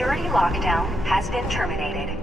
security lockdown has been terminated.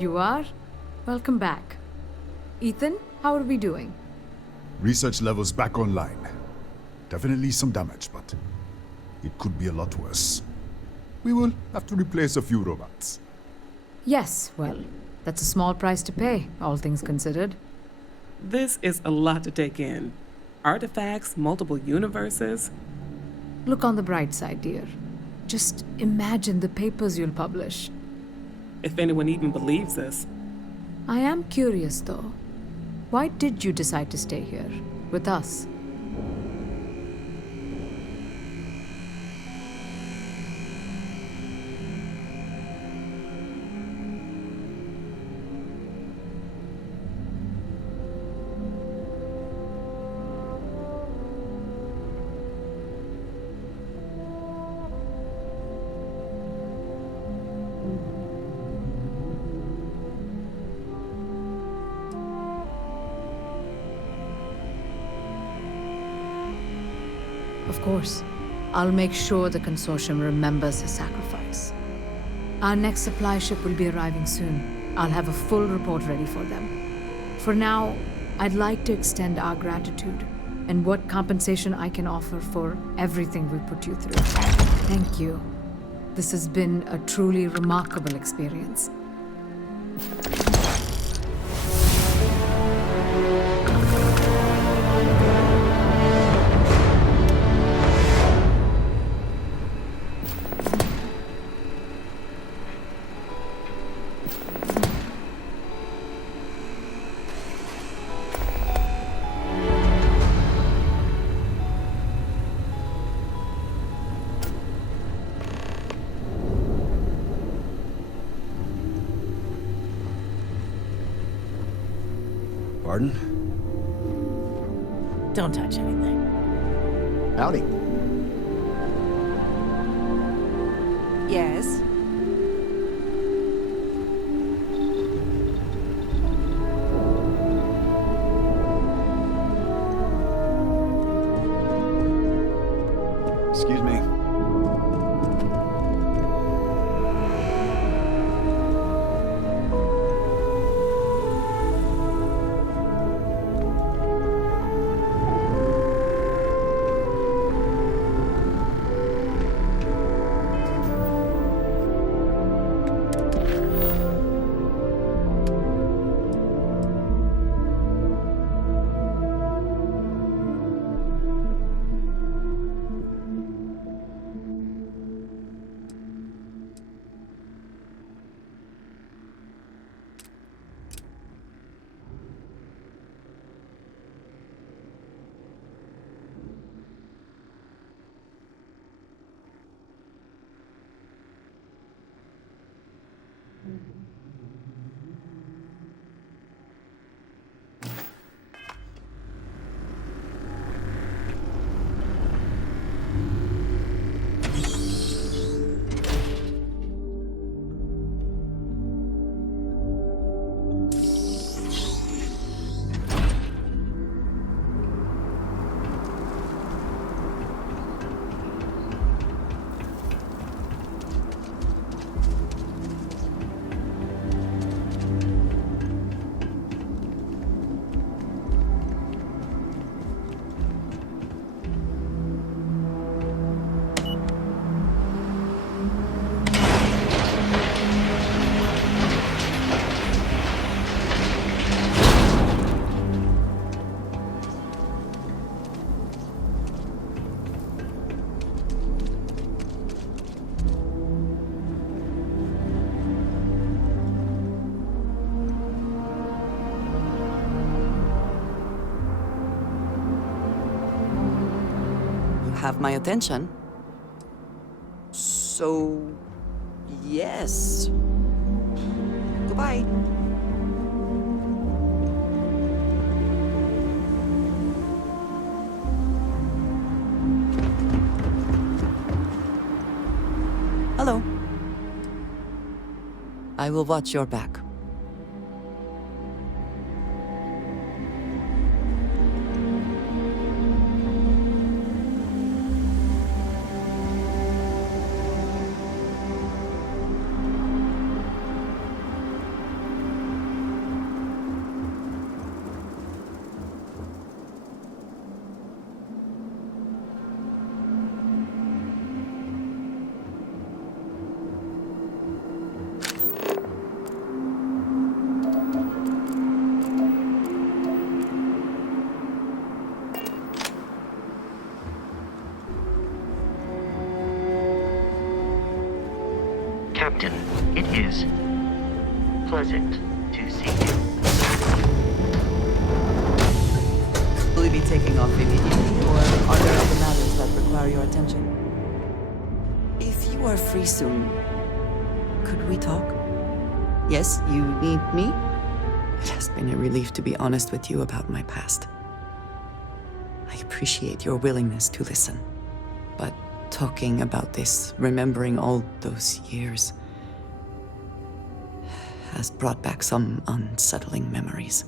You are? Welcome back. Ethan, how are we doing? Research levels back online. Definitely some damage, but it could be a lot worse. We will have to replace a few robots. Yes, well, that's a small price to pay, all things considered. This is a lot to take in. Artifacts, multiple universes. Look on the bright side, dear. Just imagine the papers you'll publish. If anyone even believes us. I am curious, though. Why did you decide to stay here, with us? Of course. I'll make sure the consortium remembers his sacrifice. Our next supply ship will be arriving soon. I'll have a full report ready for them. For now, I'd like to extend our gratitude and what compensation I can offer for everything we put you through. Thank you. This has been a truly remarkable experience. Pardon? Don't touch anything. Howdy. Yes? Excuse me. have my attention. So, yes. Goodbye. Hello. I will watch your back. Captain, it is pleasant to see you. Will you be taking off immediately, or are there other matters that require your attention? If you are free soon, could we talk? Yes, you need me? It has been a relief to be honest with you about my past. I appreciate your willingness to listen, but talking about this, remembering all those years, has brought back some unsettling memories.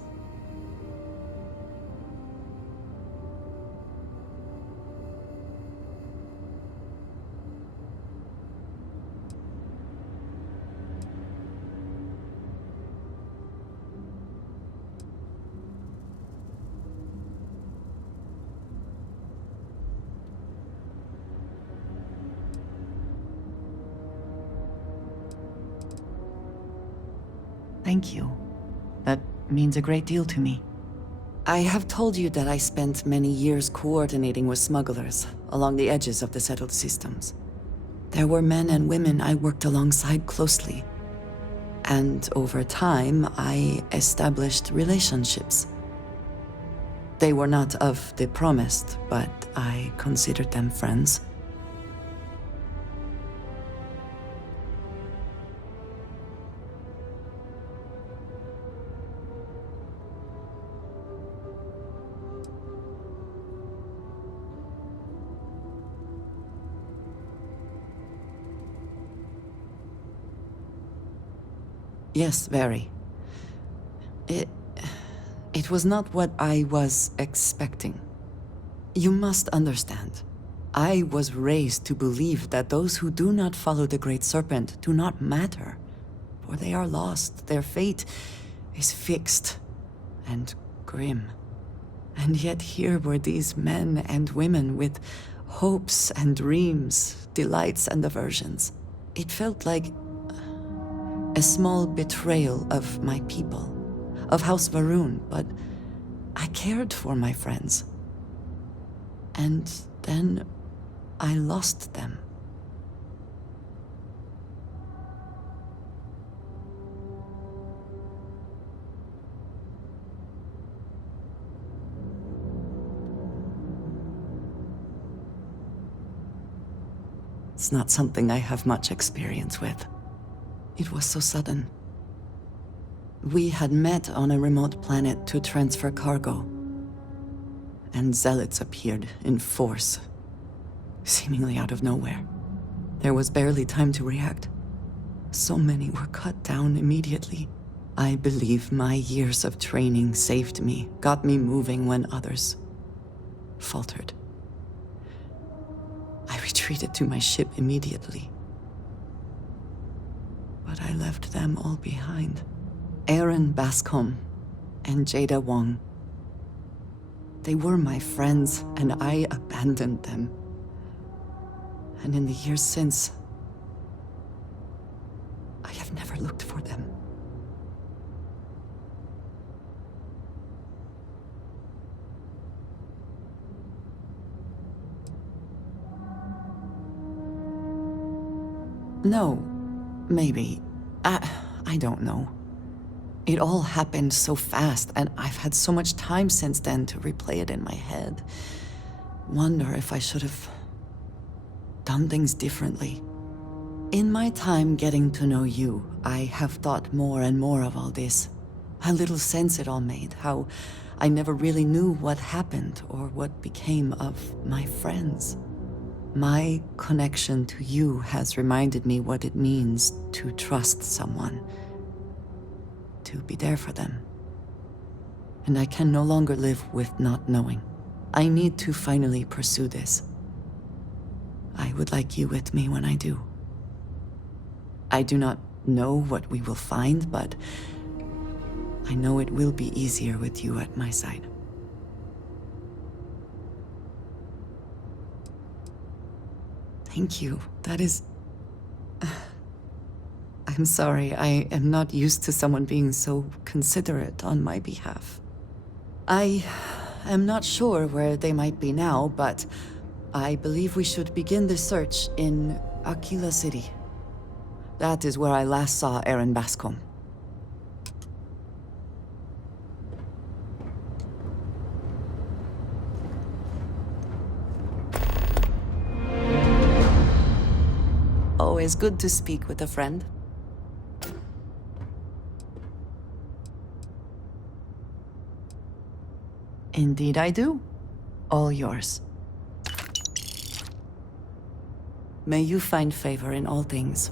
Thank you. That means a great deal to me. I have told you that I spent many years coordinating with smugglers along the edges of the settled systems. There were men and women I worked alongside closely. And over time, I established relationships. They were not of the promised, but I considered them friends. Yes, very. It was not what I was expecting. You must understand. I was raised to believe that those who do not follow the Great Serpent do not matter, for they are lost. Their fate is fixed and grim. And yet here were these men and women with hopes and dreams, delights and aversions. It felt like a small betrayal of my people, of House Varun, but I cared for my friends. And then I lost them. It's not something I have much experience with. It was so sudden. We had met on a remote planet to transfer cargo, and zealots appeared in force, seemingly out of nowhere. There was barely time to react. So many were cut down immediately. I believe my years of training saved me, got me moving when others faltered. I retreated to my ship immediately. But I left them all behind. Aaron Bascom and Jada Wong. They were my friends, and I abandoned them. And in the years since, I have never looked for them. No, maybe. I don't know. It all happened so fast, and I've had so much time since then to replay it in my head. Wonder if I should have done things differently. In my time getting to know you, I have thought more and more of all this. How little sense it all made, how I never really knew what happened or what became of my friends. My connection to you has reminded me what it means to trust someone, to be there for them. And I can no longer live with not knowing. I need to finally pursue this. I would like you with me when I do. I do not know what we will find, but I know it will be easier with you at my side. Thank you. That is... I'm sorry, I am not used to someone being so considerate on my behalf. I am not sure where they might be now, but I believe we should begin the search in Aquila City. That is where I last saw Aaron Bascom. Always good to speak with a friend. Indeed I do. All yours. May you find favor in all things.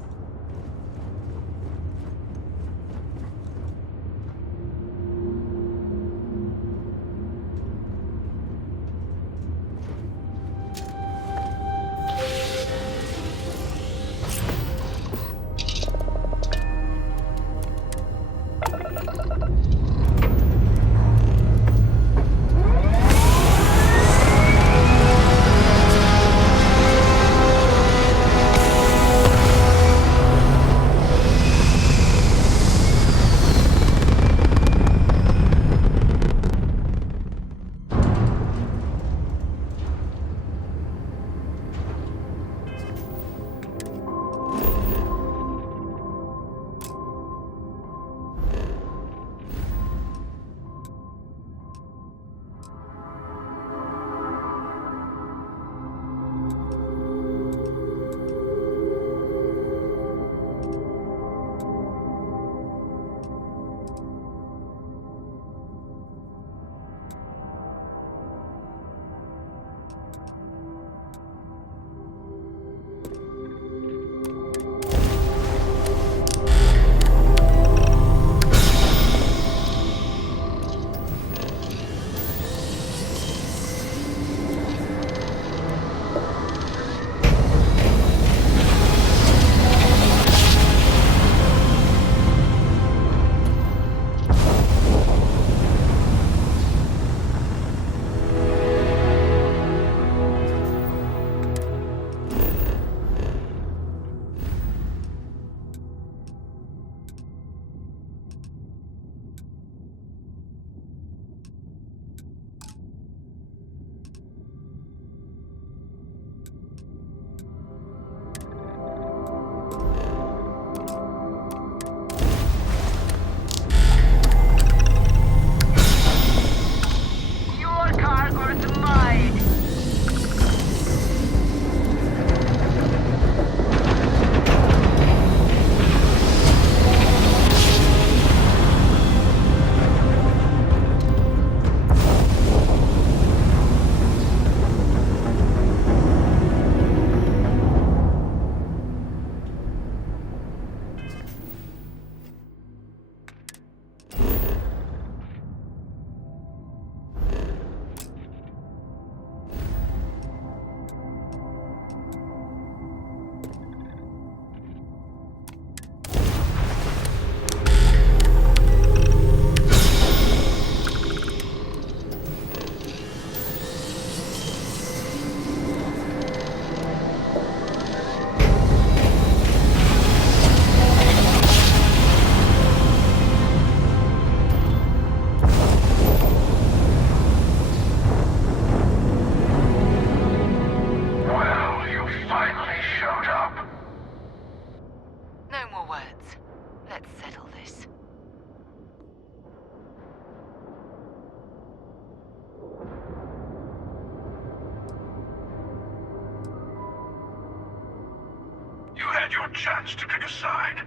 had your chance to pick a side.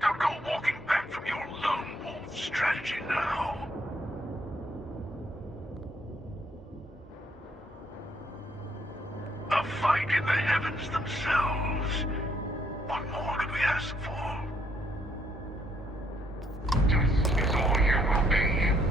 Don't go walking back from your lone wolf strategy now. A fight in the heavens themselves. What more could we ask for? This is all you will be.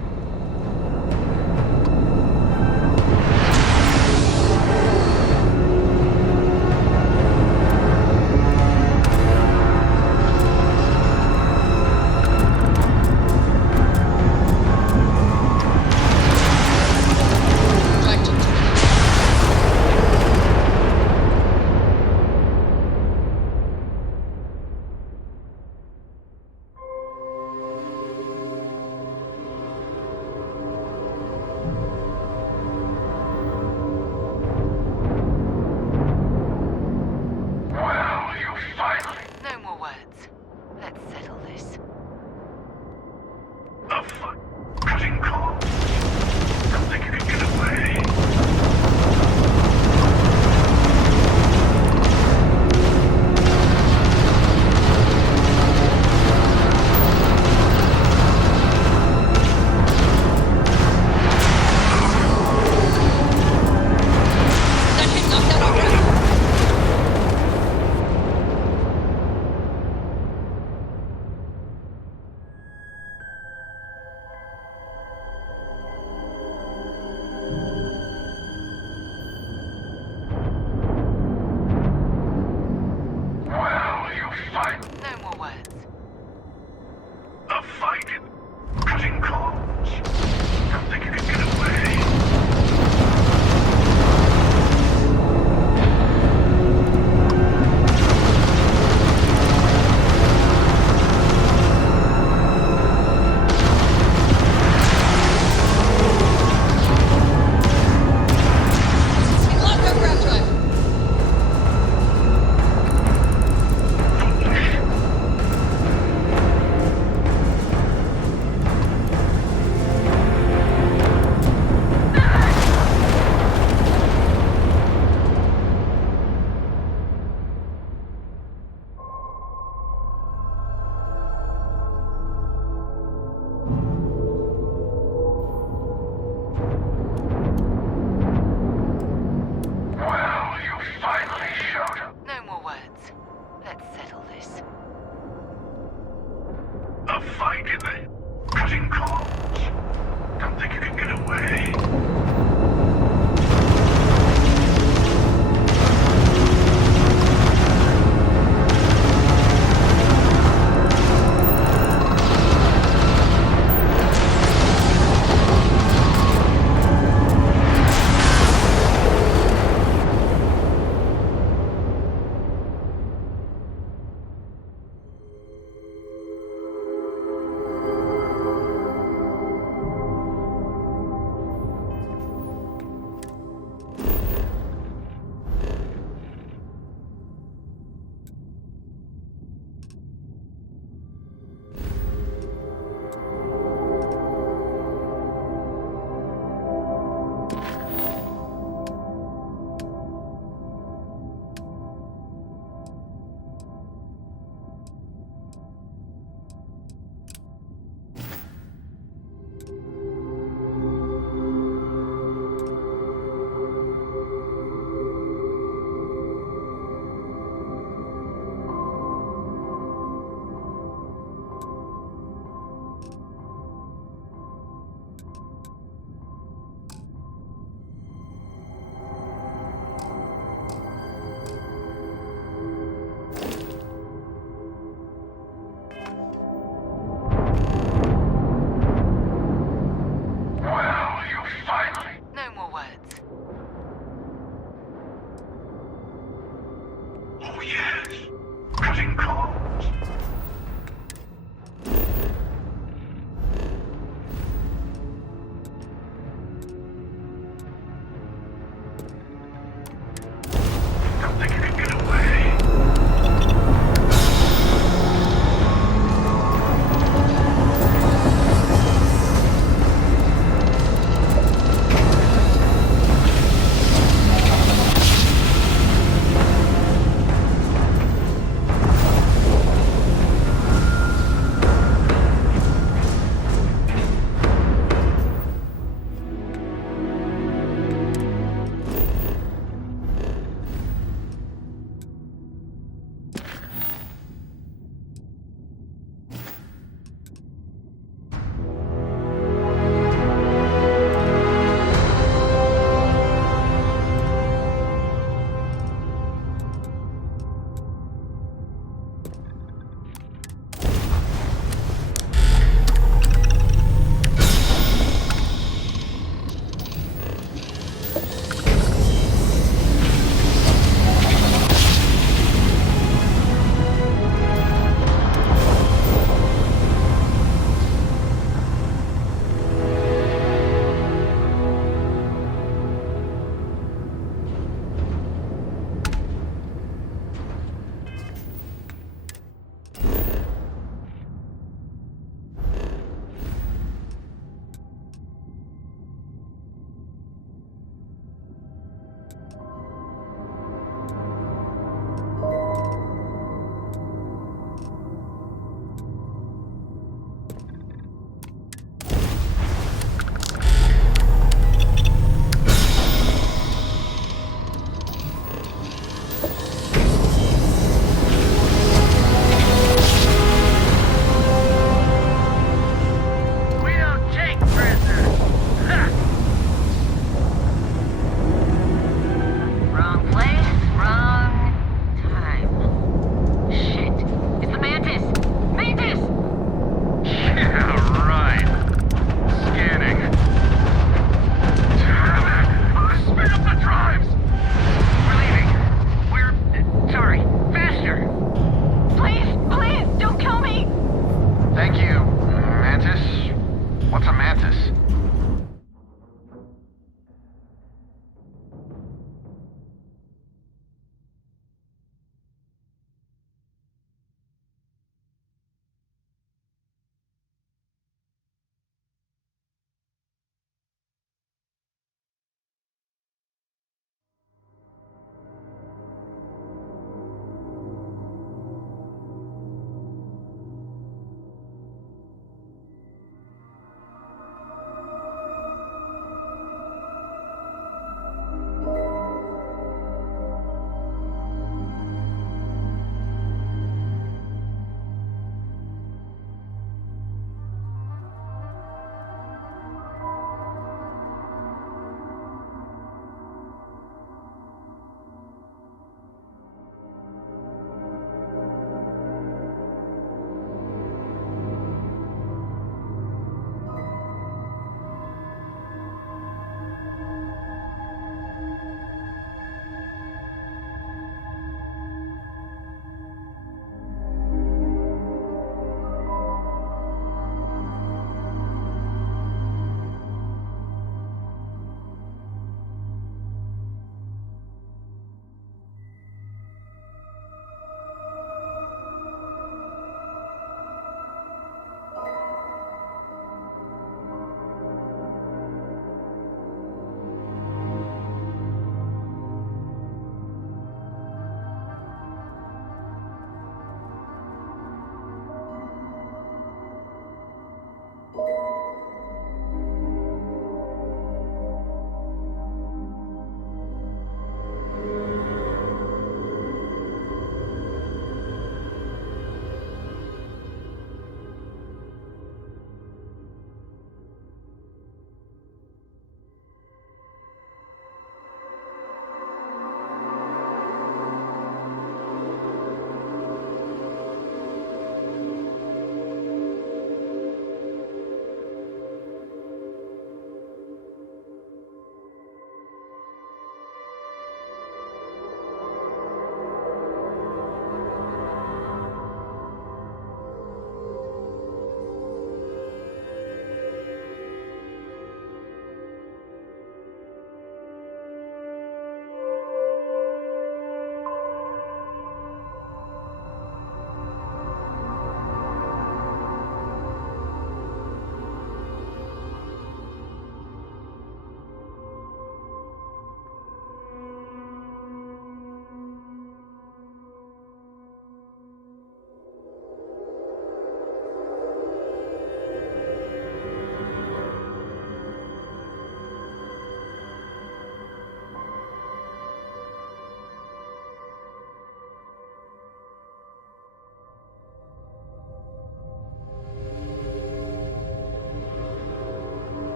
Atlantis.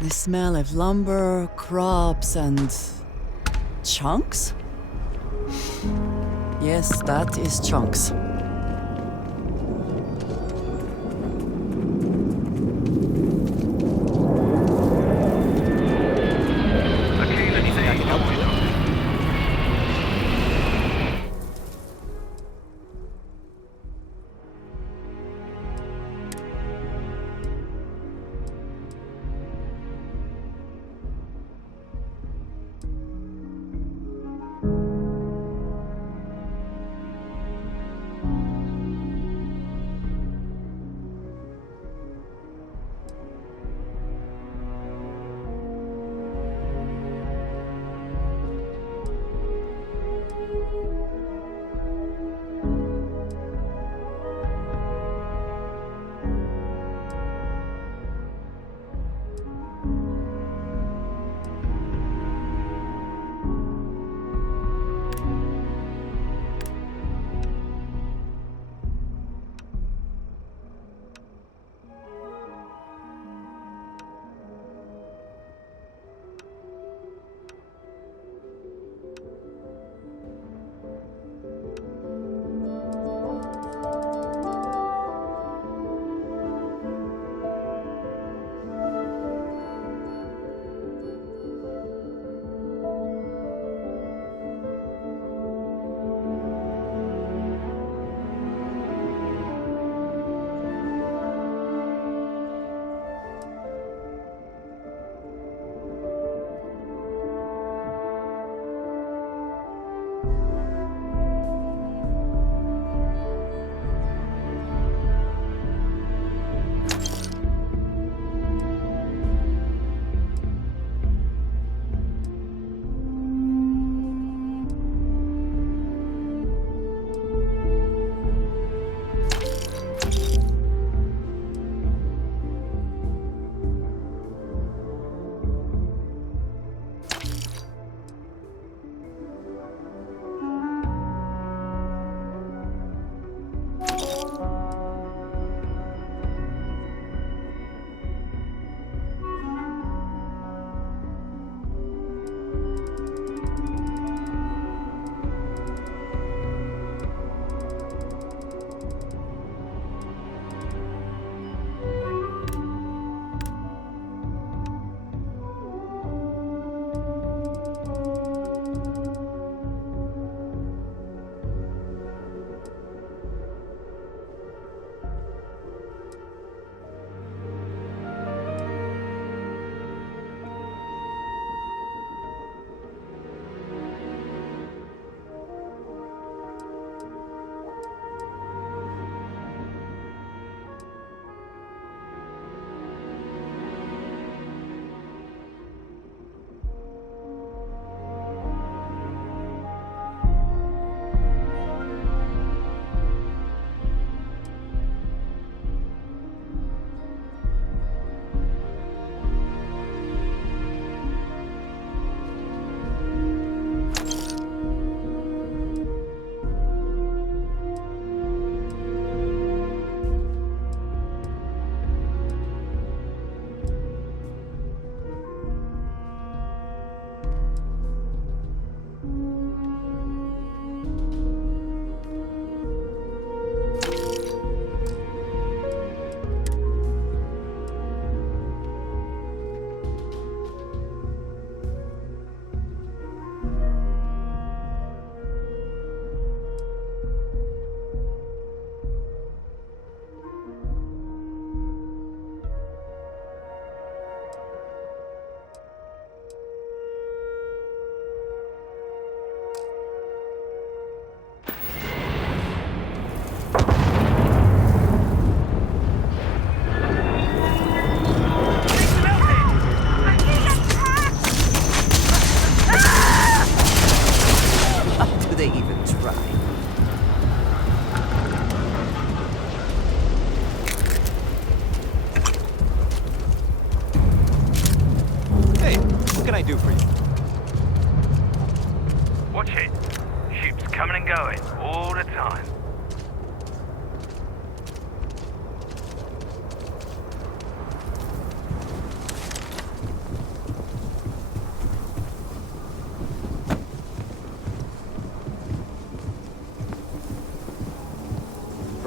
The smell of lumber, crops, and chunks? Yes, that is chunks. Anything I can help you with?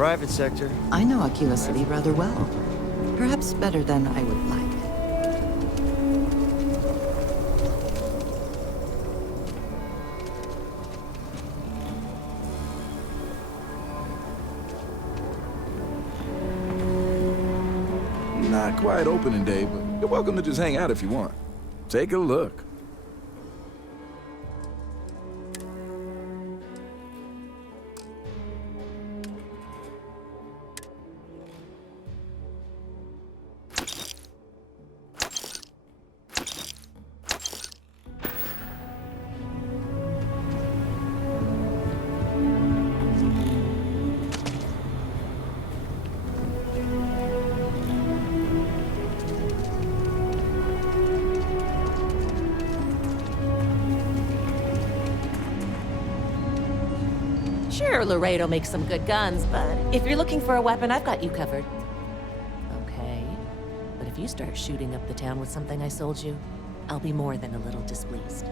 private sector. I know Aquila City rather well. Perhaps better than I would like. Not quite opening day, but you're welcome to just hang out if you want. Take a look. Sure, Laredo makes some good guns, but if you're looking for a weapon, I've got you covered. Okay, but if you start shooting up the town with something I sold you, I'll be more than a little displeased.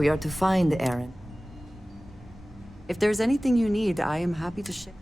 we are to find Aaron. If there's anything you need, I am happy to share.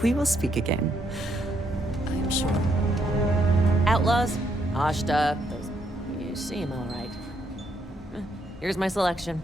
We will speak again. I am sure. Outlaws, Ashta, those. You seem all right. Here's my selection.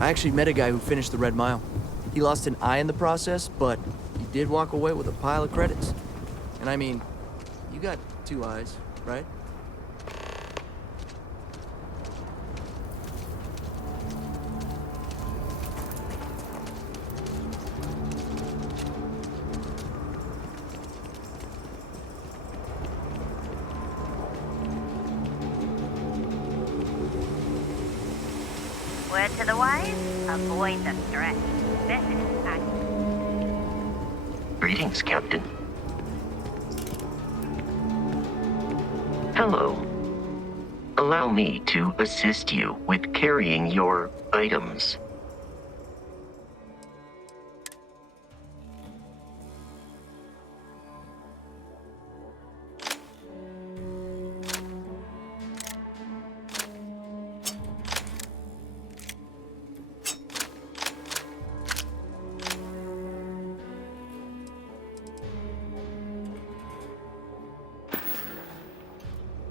I actually met a guy who finished the Red Mile. He lost an eye in the process, but he did walk away with a pile of credits. And I mean, you got 2 eyes, right? Word to the wise, avoid the stress. This is Greetings, Captain. Hello. Allow me to assist you with carrying your items.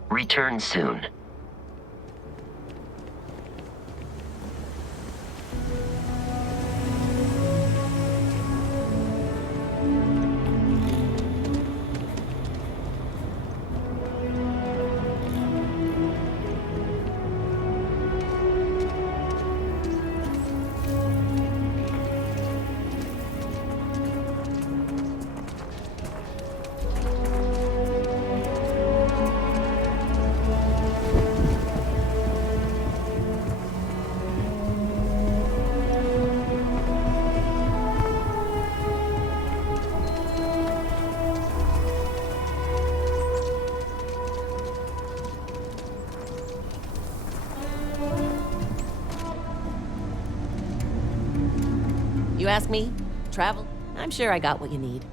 Return soon. you ask me, travel, I'm sure I got what you need.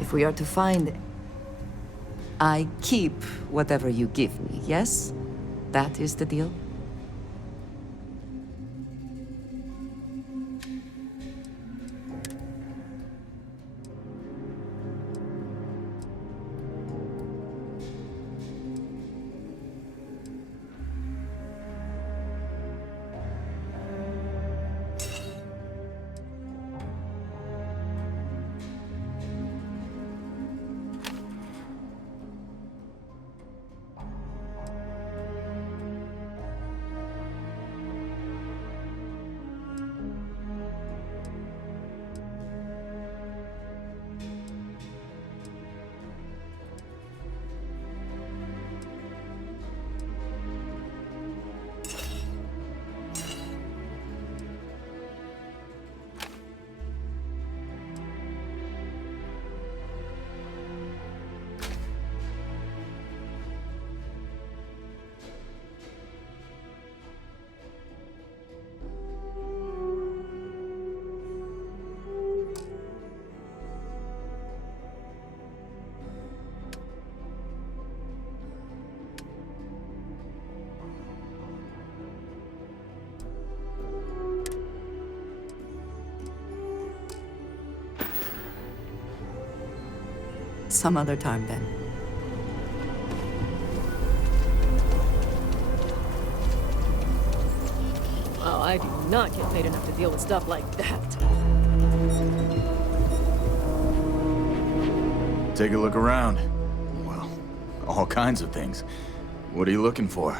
If we are to find... I keep whatever you give me, yes? That is the deal? Some other time, then. Oh, I do not get paid enough to deal with stuff like that. Take a look around. Well, all kinds of things. What are you looking for?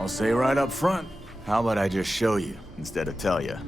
I'll say right up front. How about I just show you instead of tell you?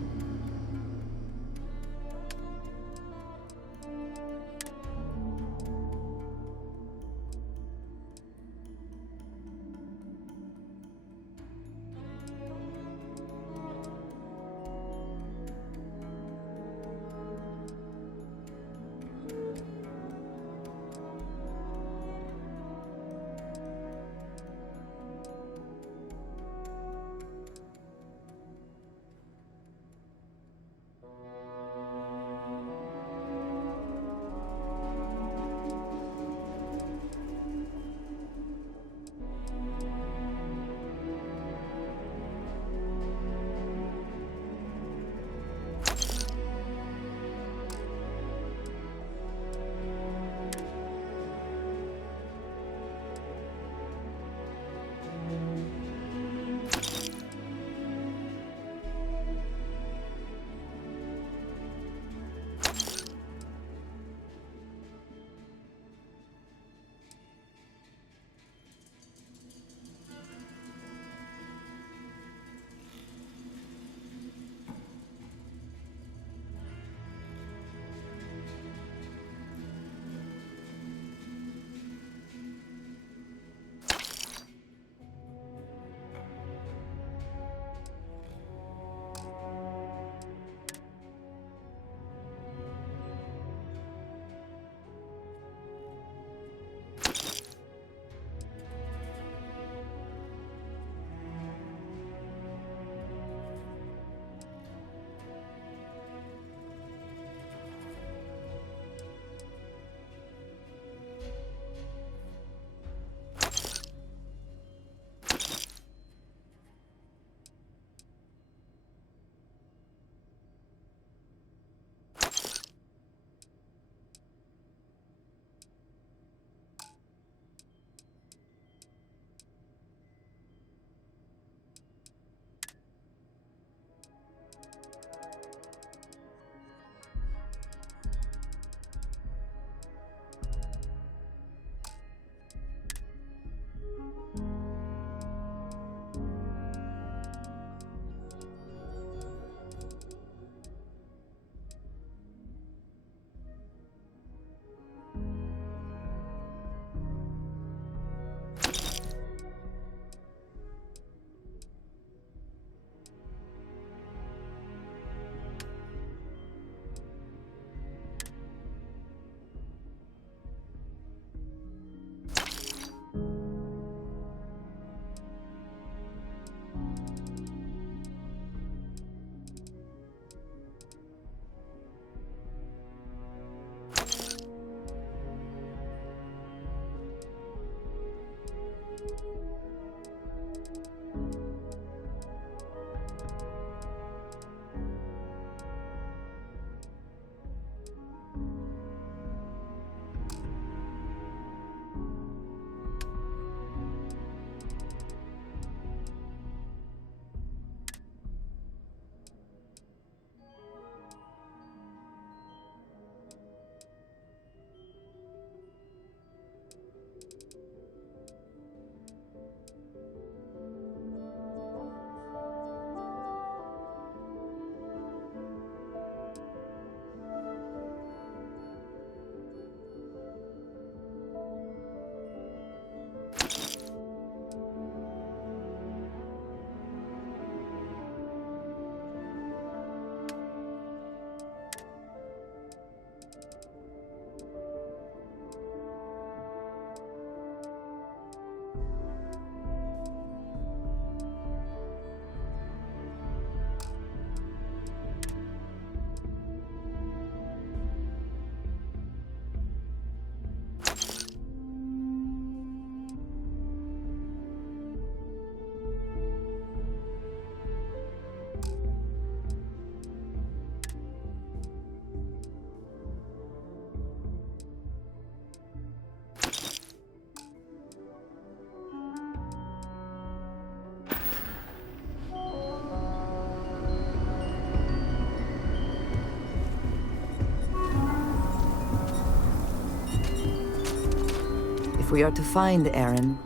If we are to find Aaron,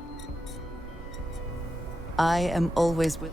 I am always with.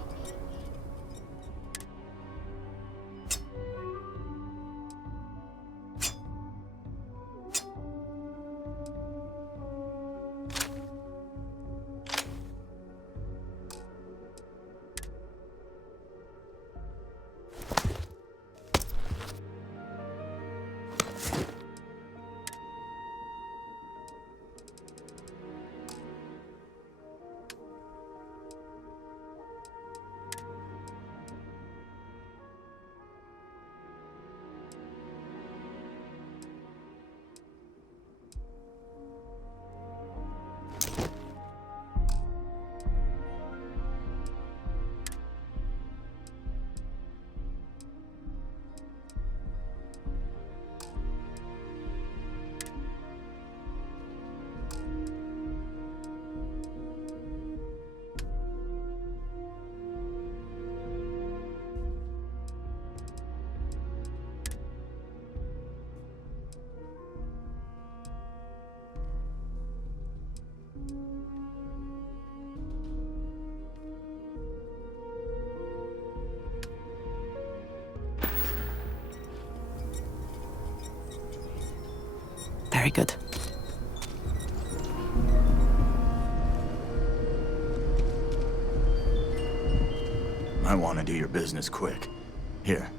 Very good. I want to do your business quick. Here.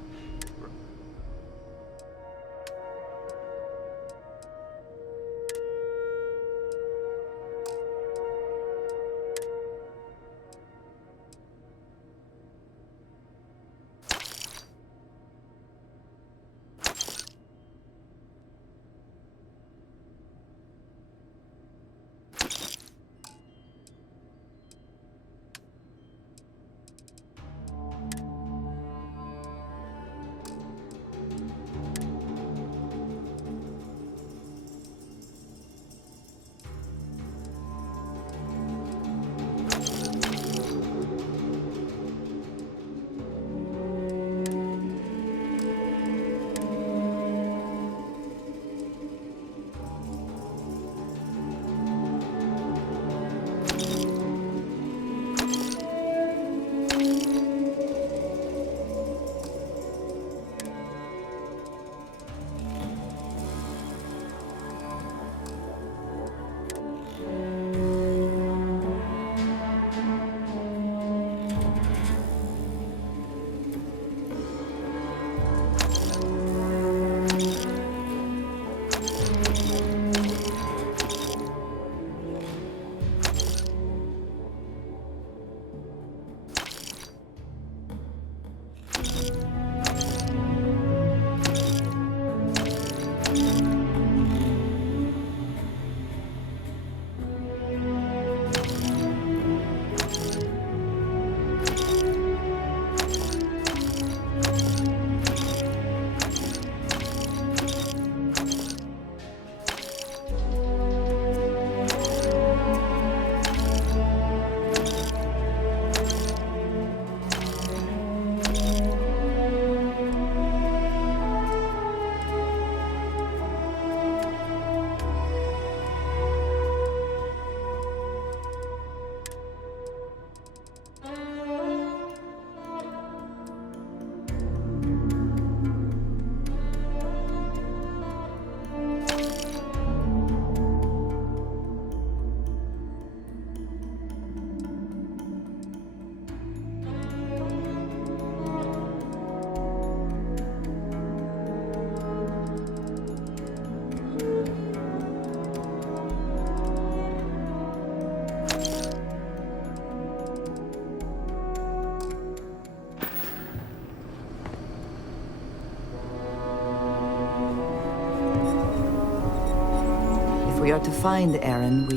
If we are to find Aaron,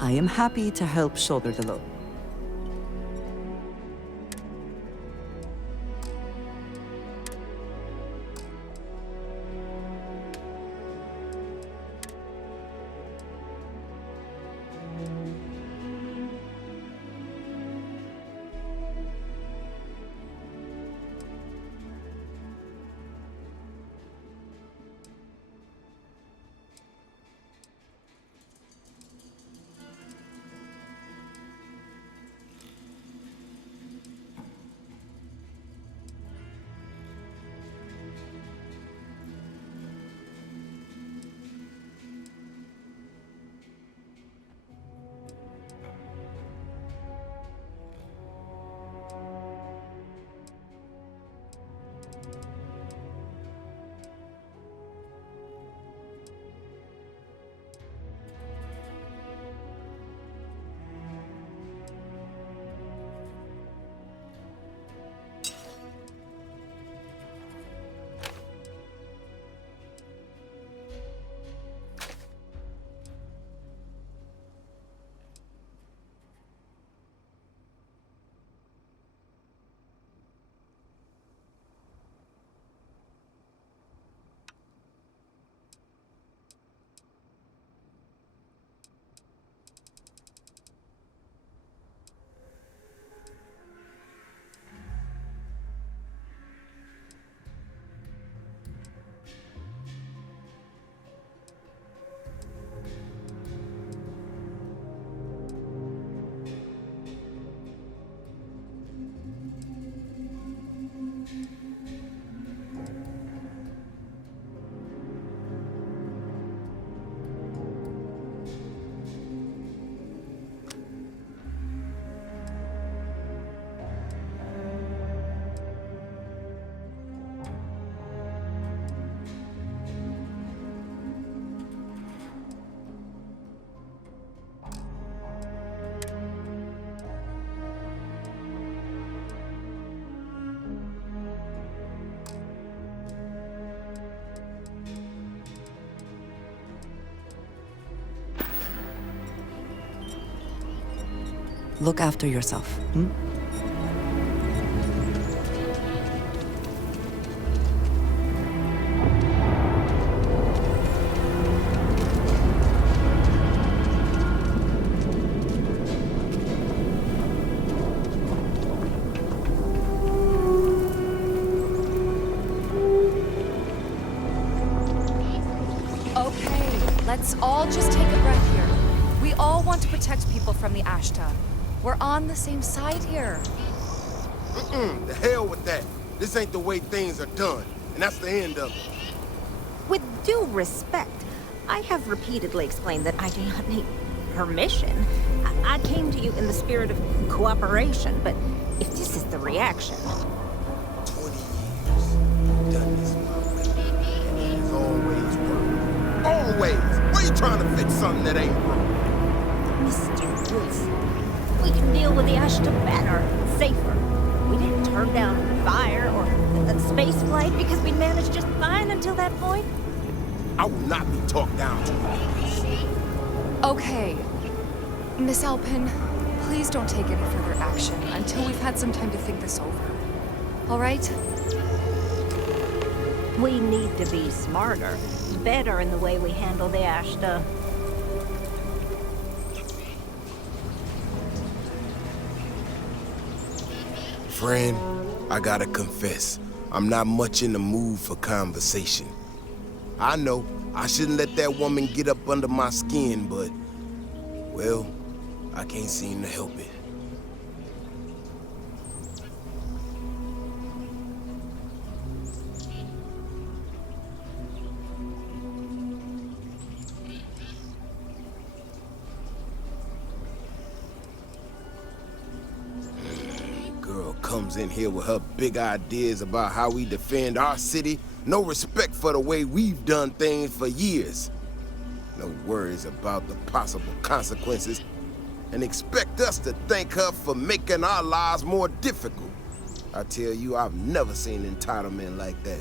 I am happy to help shoulder the load. Look after yourself, hmm? Let's all just take a breath here. We all want to protect people from the Ashta. We're on the same side here. The hell with that. This ain't the way things are done, and that's the end of it. With due respect, I have repeatedly explained that I do not need permission. I came to you in the spirit of cooperation, but if this is the reaction... 20 years, done this my way, and it has always worked. Always! Why you trying to fix something that ain't broke? Mr. Wolf, we can deal with the Ashta better, safer. We didn't turn down fire or a space flight because we managed just fine until that point. I will not be talked down to like this. Okay. Miss Alpin, please don't take any further action until we've had some time to think this over. All right? We need to be smarter, better in the way we handle the Ashta. Friend, I gotta confess, I'm not much in the mood for conversation. I know, I shouldn't let that woman get up under my skin, but, well, I can't seem to help it. Girl comes in here with her big ideas about how we defend our city. No respect for the way we've done things for years. No worries about the possible consequences. And expect us to thank her for making our lives more difficult. I tell you, I've never seen entitlement like that.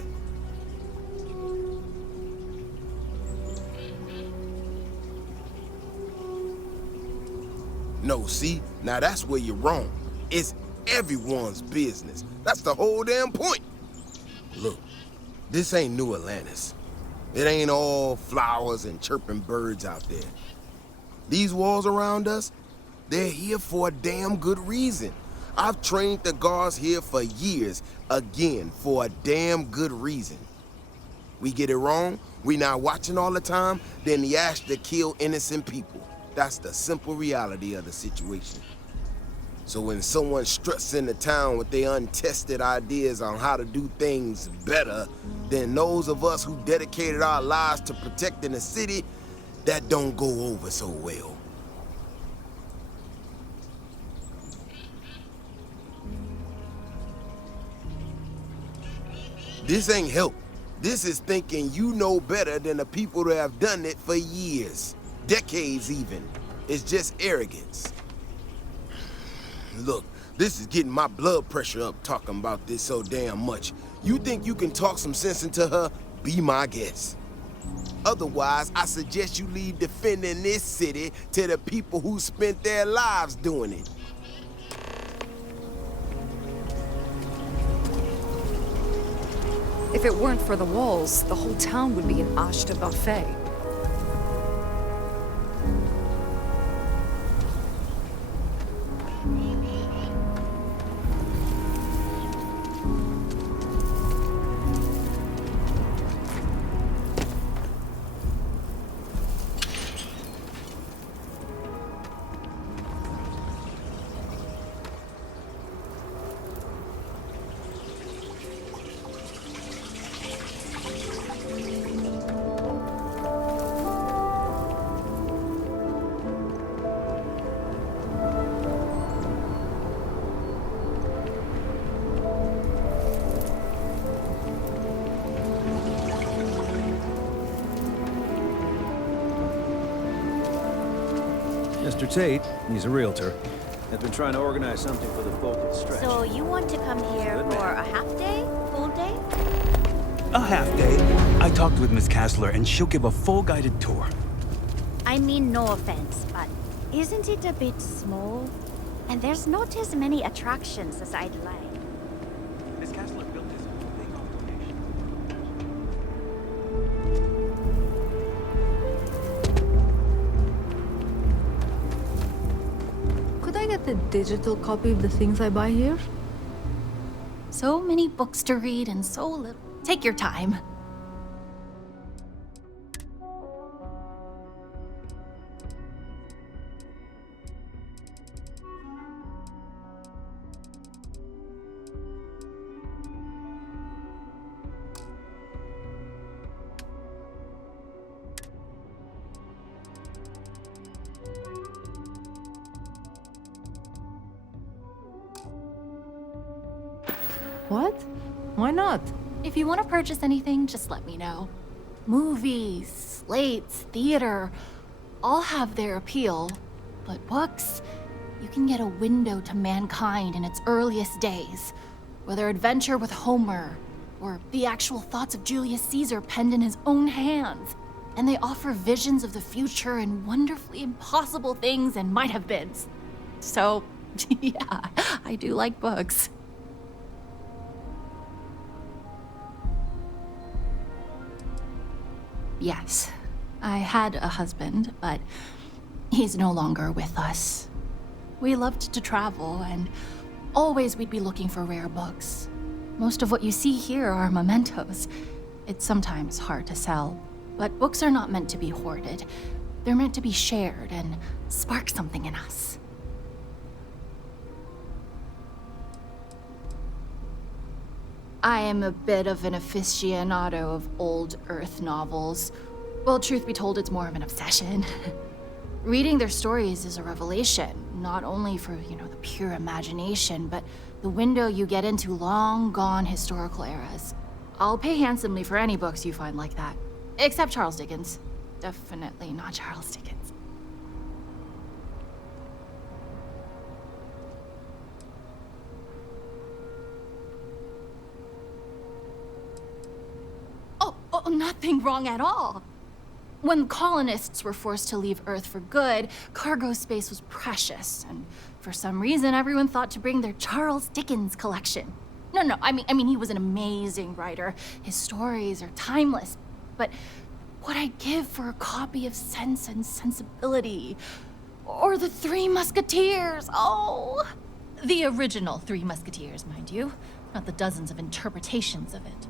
No, see? Now that's where you're wrong. It's everyone's business. That's the whole damn point. Look, this ain't New Atlantis. It ain't all flowers and chirping birds out there. These walls around us, they're here for a damn good reason. I've trained the guards here for years, again, for a damn good reason. We get it wrong, we not watching all the time, then the Ashta kill innocent people. That's the simple reality of the situation. So when someone struts into town with their untested ideas on how to do things better than those of us who dedicated our lives to protecting the city, that don't go over so well. This ain't help. This is thinking you know better than the people that have done it for years, decades even. It's just arrogance. Look, this is getting my blood pressure up talking about this so damn much. You think you can talk some sense into her? Be my guest. Otherwise, I suggest you leave defending this city to the people who spent their lives doing it. If it weren't for the walls, the whole town would be an Ashta buffet. Mr. Tate, he's a realtor, has been trying to organize something for the folk at the stretch. So you want to come here for a half day? Full day? A half day. I talked with Miss Kassler, and she'll give a full guided tour. I mean no offense, but isn't it a bit small? And there's not as many attractions as I'd like. Miss Kessler built this whole thing off donation. Could I get the digital copy of the things I buy here? So many books to read and so little. Take your time. What? Why not? If you want to purchase anything, just let me know. Movies, slates, theater, all have their appeal. But books, you can get a window to mankind in its earliest days. Whether adventure with Homer, or the actual thoughts of Julius Caesar penned in his own hands. And they offer visions of the future and wonderfully impossible things and might-have-beens. So, yeah, I do like books. Yes, I had a husband, but he's no longer with us. We loved to travel, and always we'd be looking for rare books. Most of what you see here are mementos. It's sometimes hard to sell, but books are not meant to be hoarded. They're meant to be shared and spark something in us. I am a bit of an aficionado of old Earth novels. Well, truth be told, it's more of an obsession. Reading their stories is a revelation, not only for, the pure imagination, but the window you get into long-gone historical eras. I'll pay handsomely for any books you find like that. Except Charles Dickens. Definitely not Charles Dickens. Oh, nothing wrong at all. When colonists were forced to leave Earth for good, cargo space was precious, and for some reason, everyone thought to bring their Charles Dickens collection. No, I mean, he was an amazing writer. His stories are timeless, but what I'd give for a copy of Sense and Sensibility, or The Three Musketeers, oh! The original Three Musketeers, mind you, not the dozens of interpretations of it.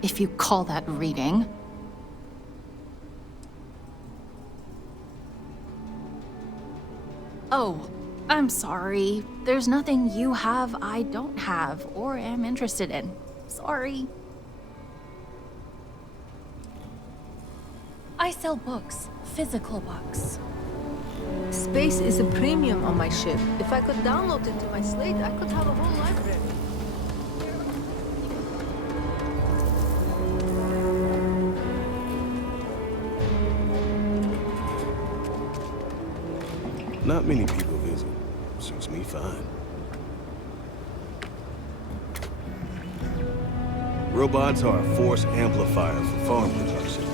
If you call that reading. Oh, I'm sorry. There's nothing you have I don't have or am interested in. Sorry. I sell books, physical books. Space is a premium on my ship. If I could download it to my slate, I could have a whole library. Not many people visit. Suits me fine. Robots are a force amplifier for farm production.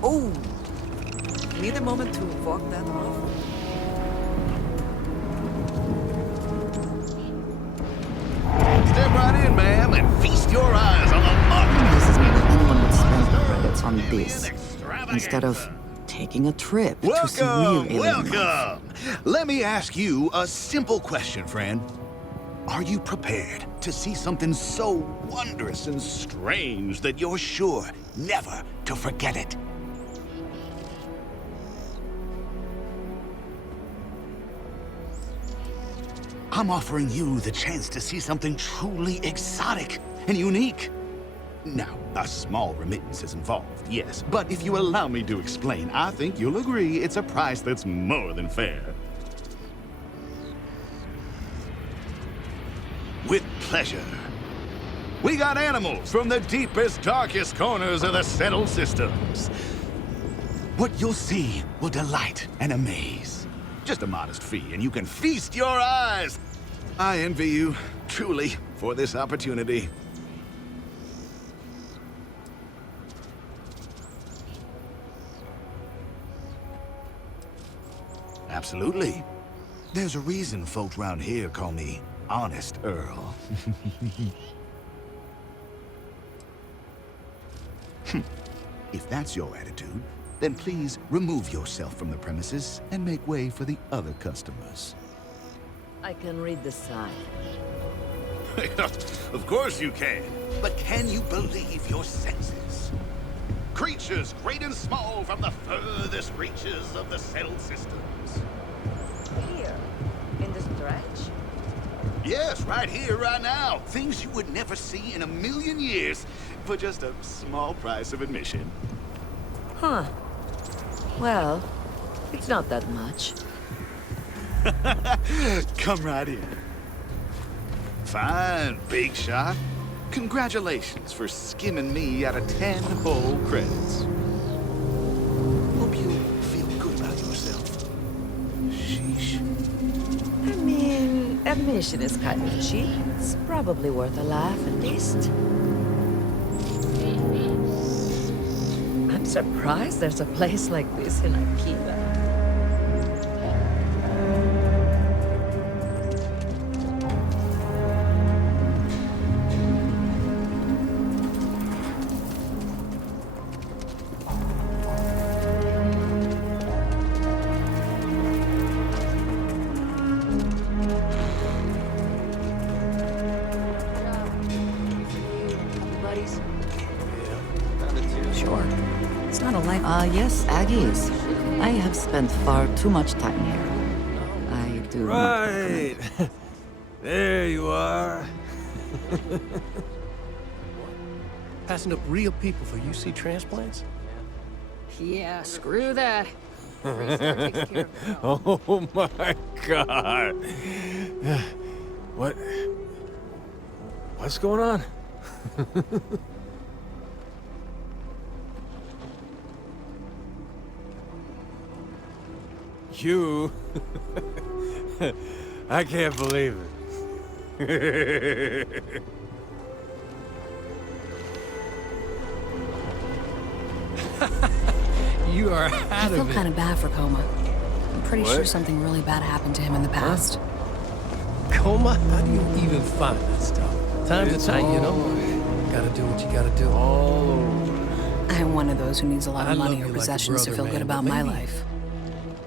Oh! Need a moment to walk that off. Step right in, ma'am, and feast your eyes on the market. This is maybe anyone would spend the credits on this instead of taking a trip to see real alien life. Welcome! Let me ask you a simple question, friend. Are you prepared to see something so wondrous and strange that you're sure never to forget it? I'm offering you the chance to see something truly exotic and unique. Now, a small remittance is involved, yes, but if you allow me to explain, I think you'll agree it's a price that's more than fair. With pleasure. We got animals from the deepest, darkest corners of the settled systems. What you'll see will delight and amaze. Just a modest fee, and you can feast your eyes. I envy you, truly, for this opportunity. Absolutely. There's a reason folks around here call me Honest Earl. If that's your attitude, then please remove yourself from the premises and make way for the other customers. I can read the sign. Of course you can. But can you believe your senses? Creatures great and small from the furthest reaches of the settled systems. Here, in the stretch? Yes, right here, right now. Things you would never see in a million years for just a small price of admission. Huh. Well, it's not that much. Come right in. Fine, big shot. Congratulations for skimming me out of 10 whole credits. Hope you feel good about yourself. Sheesh. I mean, admission is kind of cheap. It's probably worth a laugh at least. I'm surprised there's a place like this in Aquila. Yes, Aggies. I have spent far too much time here. I do Right! There you are. Passing up real people for UC transplants? Yeah, screw that. Oh my God. What's going on? You? I can't believe it. You are out of it. I feel kind of bad for Coma. I'm pretty What? sure something really bad happened to him in the past. Coma? How do you even find that stuff? Times are tight, you know? Gotta do what you gotta do. All over. I am one of those who needs a lot I of money love or you like a possessions to brother, feel good man, about but my maybe- life.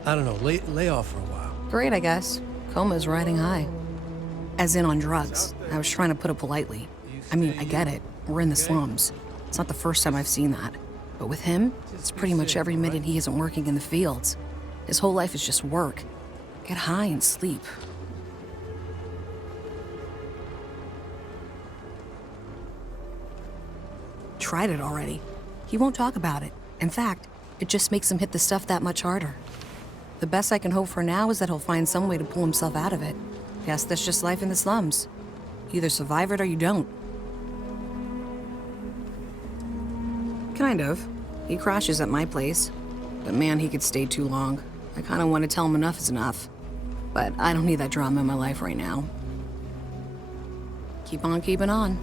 I don't know, lay off for a while. Great, I guess. Coma's riding high. As in on drugs. I was trying to put it politely. I mean, I get it. We're in the slums. It's not the first time I've seen that. But with him, it's pretty much every minute he isn't working in the fields. His whole life is just work. Get high and sleep. Tried it already. He won't talk about it. In fact, it just makes him hit the stuff that much harder. The best I can hope for now is that he'll find some way to pull himself out of it. Guess that's just life in the slums. You either survive it or you don't. Kind of. He crashes at my place. But man, he could stay too long. I kinda want to tell him enough is enough. But I don't need that drama in my life right now. Keep on keeping on.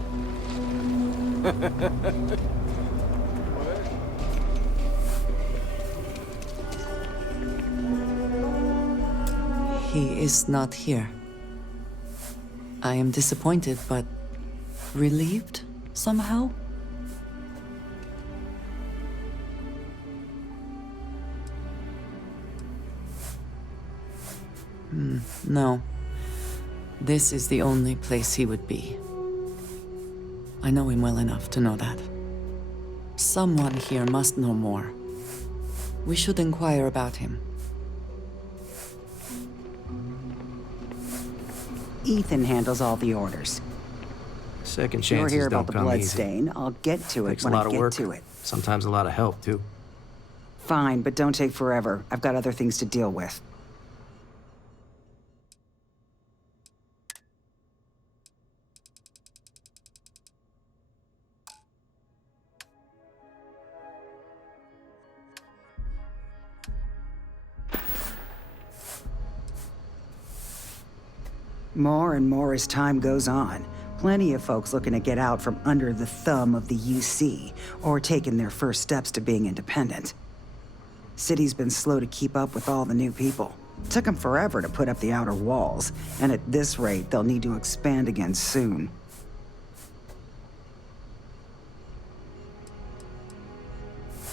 He is not here. I am disappointed, but relieved somehow? No. This is the only place he would be. I know him well enough to know that. Someone here must know more. We should inquire about him. Ethan handles all the orders. Second You'll chances hear don't about the come blood easy. stain. I'll get to it Takes when a lot I of get work. to it. Sometimes a lot of help, too. Fine, but don't take forever. I've got other things to deal with. More and more as time goes on. Plenty of folks looking to get out from under the thumb of the UC, or taking their first steps to being independent. City's been slow to keep up with all the new people. Took them forever to put up the outer walls, and at this rate, they'll need to expand again soon.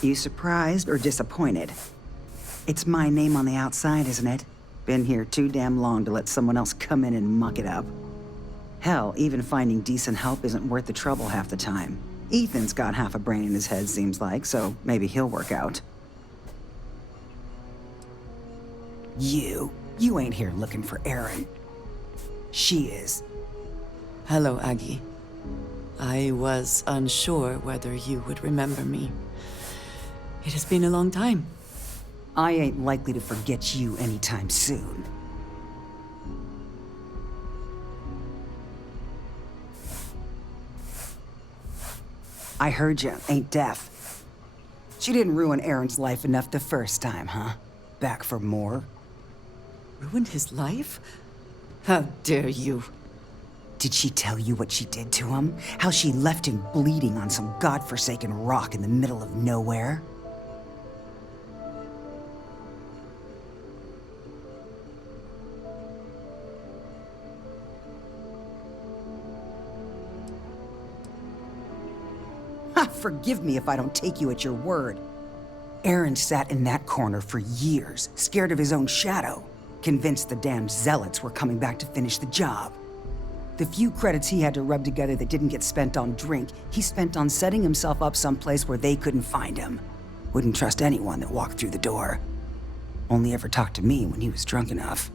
You surprised or disappointed? It's my name on the outside, isn't it? Been here too damn long to let someone else come in and muck it up. Hell, even finding decent help isn't worth the trouble half the time. Ethan's got half a brain in his head, seems like, so maybe he'll work out. You ain't here looking for Erin. She is. Hello, Aggie. I was unsure whether you would remember me. It has been a long time. I ain't likely to forget you anytime soon. I heard you ain't deaf. She didn't ruin Aaron's life enough the first time, huh? Back for more? Ruined his life? How dare you? Did she tell you what she did to him? How she left him bleeding on some godforsaken rock in the middle of nowhere? Ha! Forgive me if I don't take you at your word. Aaron sat in that corner for years, scared of his own shadow, convinced the damn zealots were coming back to finish the job. The few credits he had to rub together that didn't get spent on drink, he spent on setting himself up someplace where they couldn't find him. Wouldn't trust anyone that walked through the door. Only ever talked to me when he was drunk enough.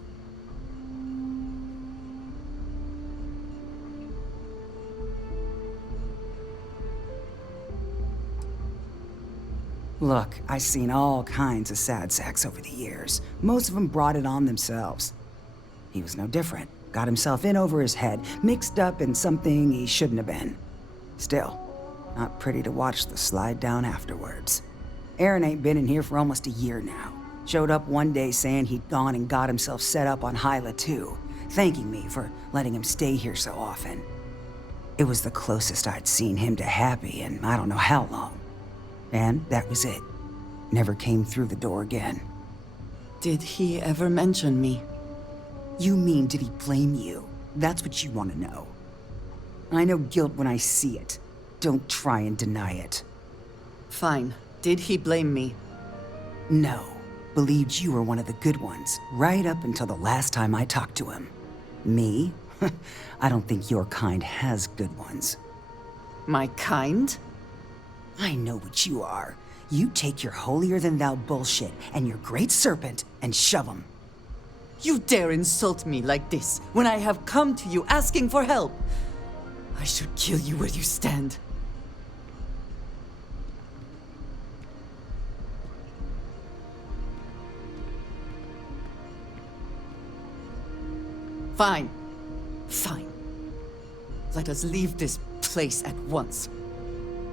Look, I've seen all kinds of sad sacks over the years. Most of them brought it on themselves. He was no different. Got himself in over his head, mixed up in something he shouldn't have been. Still, not pretty to watch the slide down afterwards. Aaron ain't been in here for almost a year now. Showed up one day saying he'd gone and got himself set up on Hyla too, thanking me for letting him stay here so often. It was the closest I'd seen him to happy in I don't know how long. And that was it. Never came through the door again. Did he ever mention me? You mean, did he blame you? That's what you want to know. I know guilt when I see it. Don't try and deny it. Fine. Did he blame me? No. Believed you were one of the good ones, right up until the last time I talked to him. Me? I don't think your kind has good ones. My kind? I know what you are. You take your holier-than-thou bullshit and your great serpent and shove 'em. You dare insult me like this when I have come to you asking for help. I should kill you where you stand. Fine. Fine. Let us leave this place at once.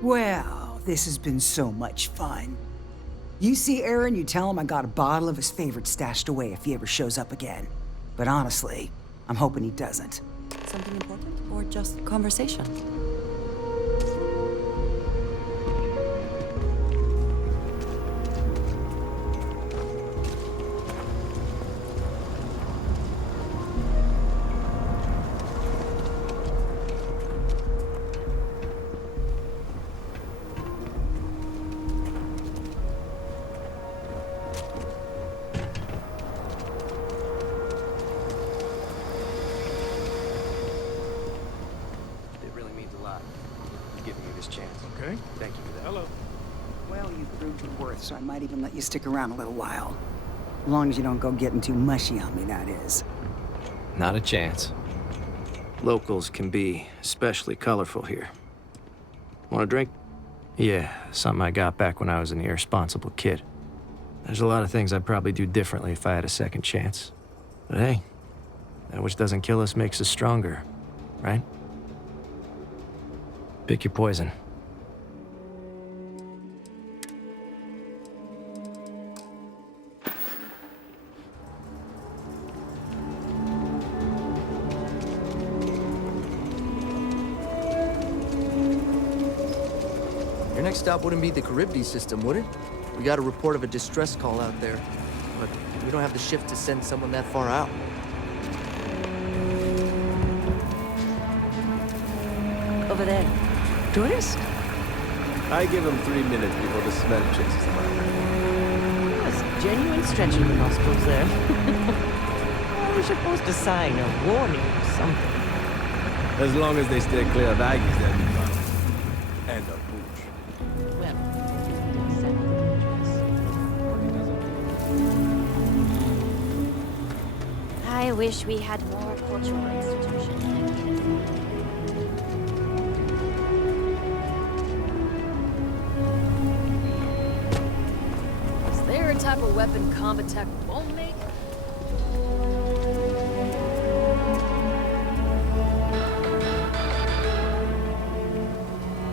Well, this has been so much fun. You see Aaron, you tell him I got a bottle of his favorite stashed away if he ever shows up again. But honestly, I'm hoping he doesn't. Something important or just conversation? last chance. Okay. Thank you for that. Hello. Well, you proved your worth, so I might even let you stick around a little while. As long as you don't go getting too mushy on me, that is. Not a chance. Locals can be especially colorful here. Want a drink? Yeah, something I got back when I was an irresponsible kid. There's a lot of things I'd probably do differently if I had a second chance. But hey, that which doesn't kill us makes us stronger, right? Pick your poison. Your next stop wouldn't be the Charybdis system, would it? We got a report of a distress call out there, but we don't have the ship to send someone that far out. Over there. Tourist? I give them 3 minutes before the smell chases them out. That's genuine stretch in the nostrils there. We're supposed to sign a warning or something. As long as they stay clear of Aggies, they'll be fine. And a pooch. Well, I wish we had more cultural institutions. Is there a type of weapon combat tech won't make?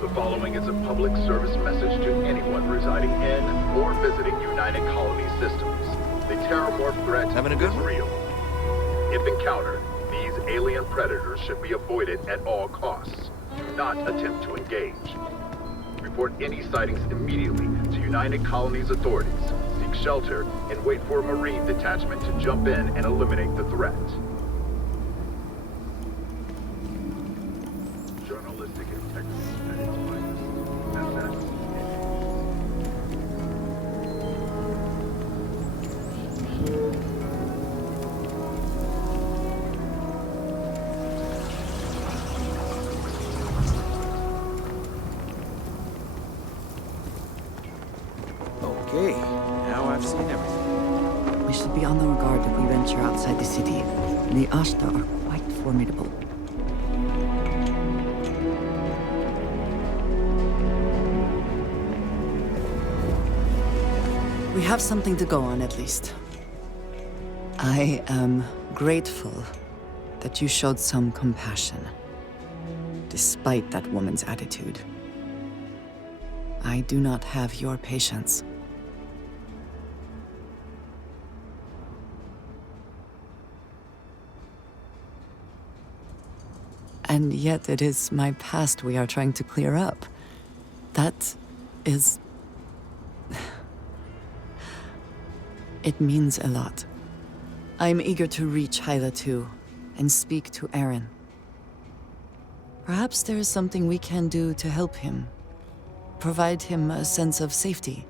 The following is a public service message to anyone residing in or visiting United Colony systems. The terrormorph threat is real. If encountered, these alien predators should be avoided at all costs. Do not attempt to engage. Report any sightings immediately to United Colony's authorities. Seek shelter and wait for a Marine detachment to jump in and eliminate the threat. Journalistic integrity at its finest. Okay, now I've seen everything. We should be on our guard if we venture outside the city. The Ashta are quite formidable. We have something to go on, at least. I am grateful that you showed some compassion, despite that woman's attitude. I do not have your patience. And yet it is my past we are trying to clear up. That is... It means a lot. I'm eager to reach Hyla too, and speak to Aaron. Perhaps there is something we can do to help him. Provide him a sense of safety.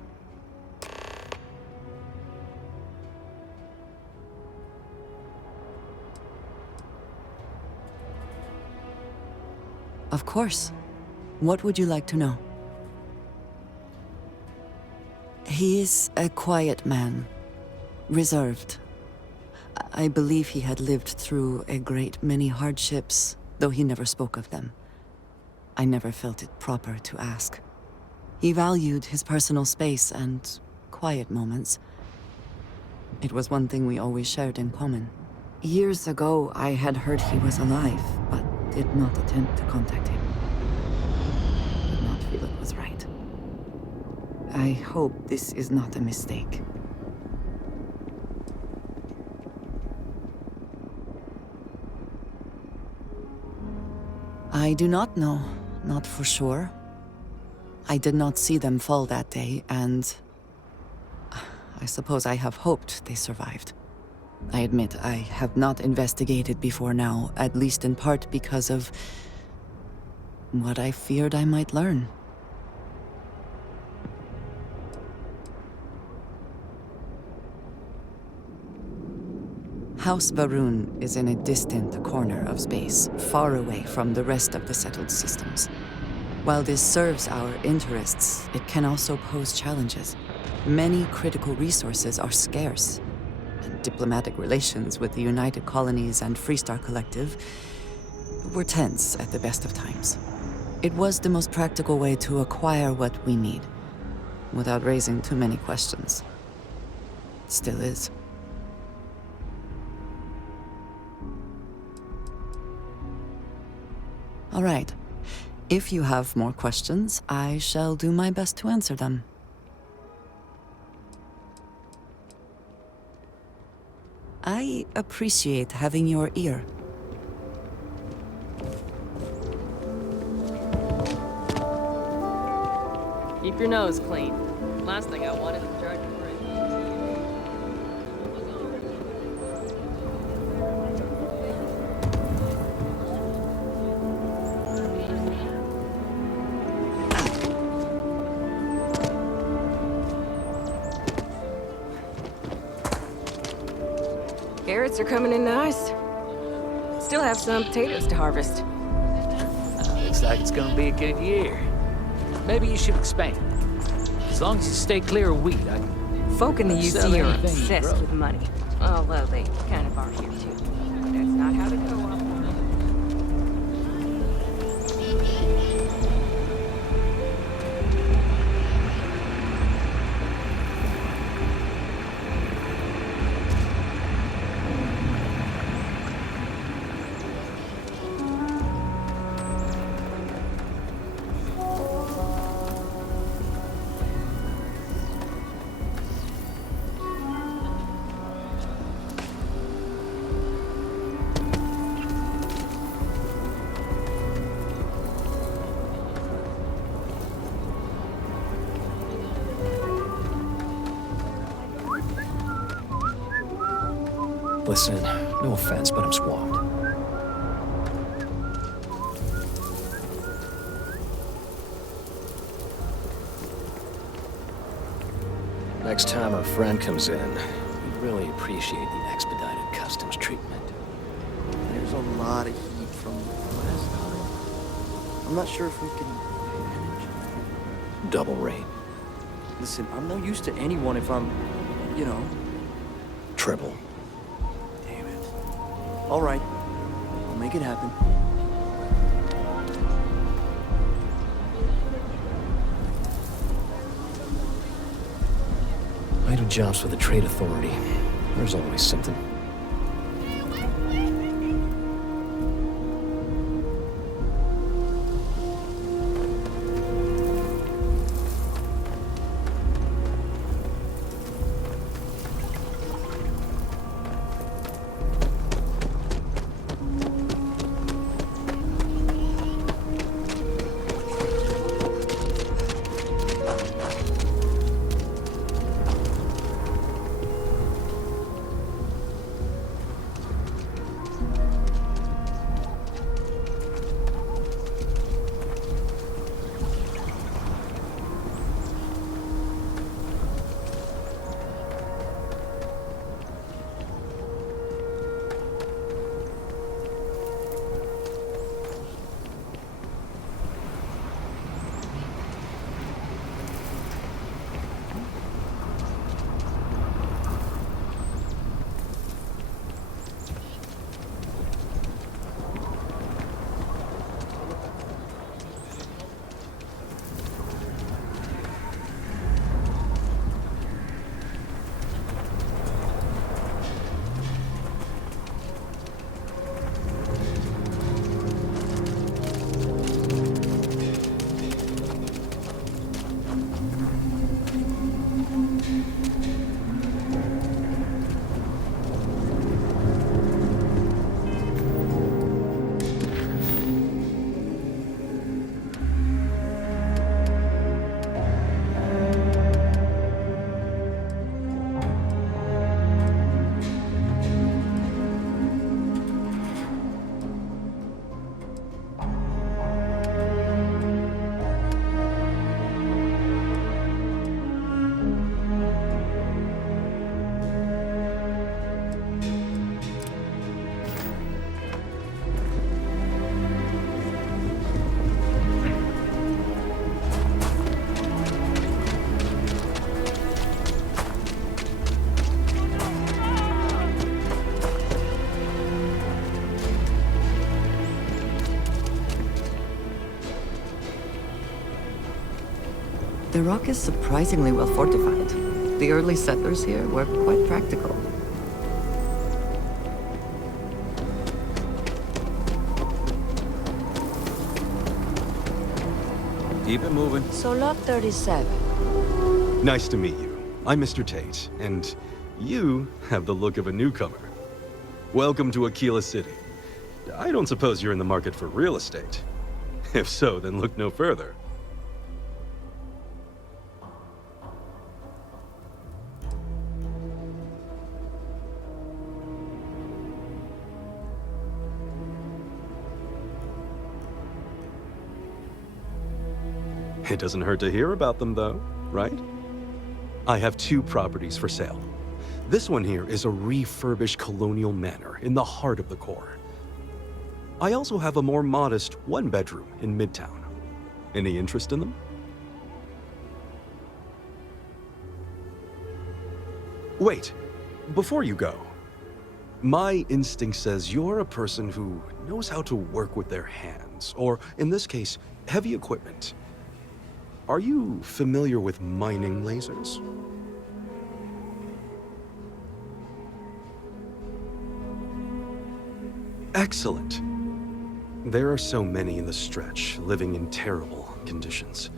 Of course. What would you like to know? He is a quiet man. Reserved. I believe he had lived through a great many hardships, though he never spoke of them. I never felt it proper to ask. He valued his personal space and quiet moments. It was one thing we always shared in common. Years ago, I had heard he was alive, but did not attempt to contact him. Did not feel it was right. I hope this is not a mistake. I do not know, not for sure. I did not see them fall that day, and I suppose I have hoped they survived. I admit I have not investigated before now, at least in part because of what I feared I might learn. House Varun is in a distant corner of space, far away from the rest of the settled systems. While this serves our interests, it can also pose challenges. Many critical resources are scarce, and diplomatic relations with the United Colonies and Freestar Collective were tense at the best of times. It was the most practical way to acquire what we need, without raising too many questions. Still is. All right. If you have more questions, I shall do my best to answer them. I appreciate having your ear. Keep your nose clean. Last thing I want is to charge you for it. Carrots are coming in nice. Still have some potatoes to harvest. Looks like it's gonna be a good year. Maybe you should expand. As long as you stay clear of weed, I can... Folk in the sell UC are anything you obsessed grow. with money. Although they kind of are here too. That's not how to go. Listen, no offense, but I'm swamped. Next time our friend comes in, we'd really appreciate the expedited customs treatment. There's a lot of heat from last time. I'm not sure if we can manage. Double rate. Listen, I'm no use to anyone if I'm, you know... Triple. Damn it. All right. I'll make it happen. I do jobs for the Trade Authority. There's always something. The rock is surprisingly well fortified. The early settlers here were quite practical. Keep it moving. So lot 37. Nice to meet you. I'm Mr. Tate, and you have the look of a newcomer. Welcome to Aquila City. I don't suppose you're in the market for real estate. If so, then look no further. It doesn't hurt to hear about them, though, right? I have 2 properties for sale. This one here is a refurbished colonial manor in the heart of the core. I also have a more modest 1-bedroom in Midtown. Any interest in them? Wait, before you go, my instinct says you're a person who knows how to work with their hands, or in this case, heavy equipment. Are you familiar with mining lasers? Excellent. There are so many in the stretch, living in terrible conditions.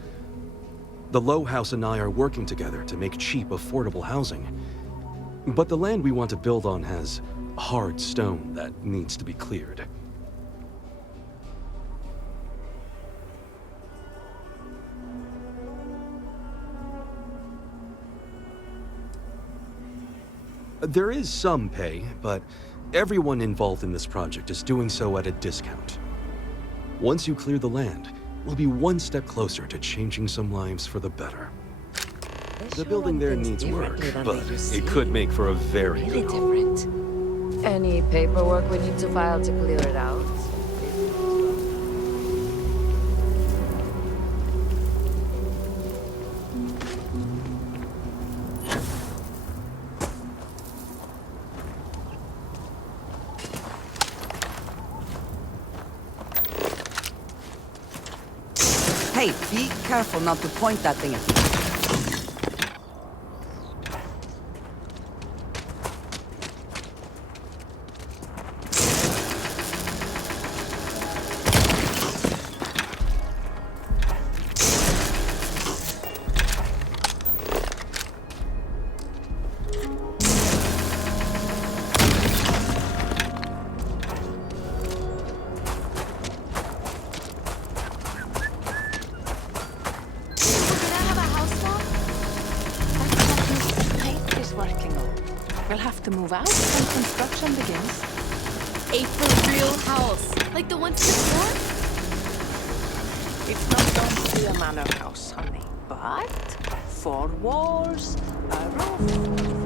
The Low House and I are working together to make cheap, affordable housing. But the land we want to build on has hard stone that needs to be cleared. There is some pay, but everyone involved in this project is doing so at a discount. Once you clear the land, we'll be one step closer to changing some lives for the better. The building there needs work, but it could make for a very good home. Different. Any paperwork we need to file to clear it out? Hey, be careful not to point that thing at me. We'll have to move out when construction begins. A for real house, like the ones before? It's not going to be a manor house, honey, but 4 walls, a roof.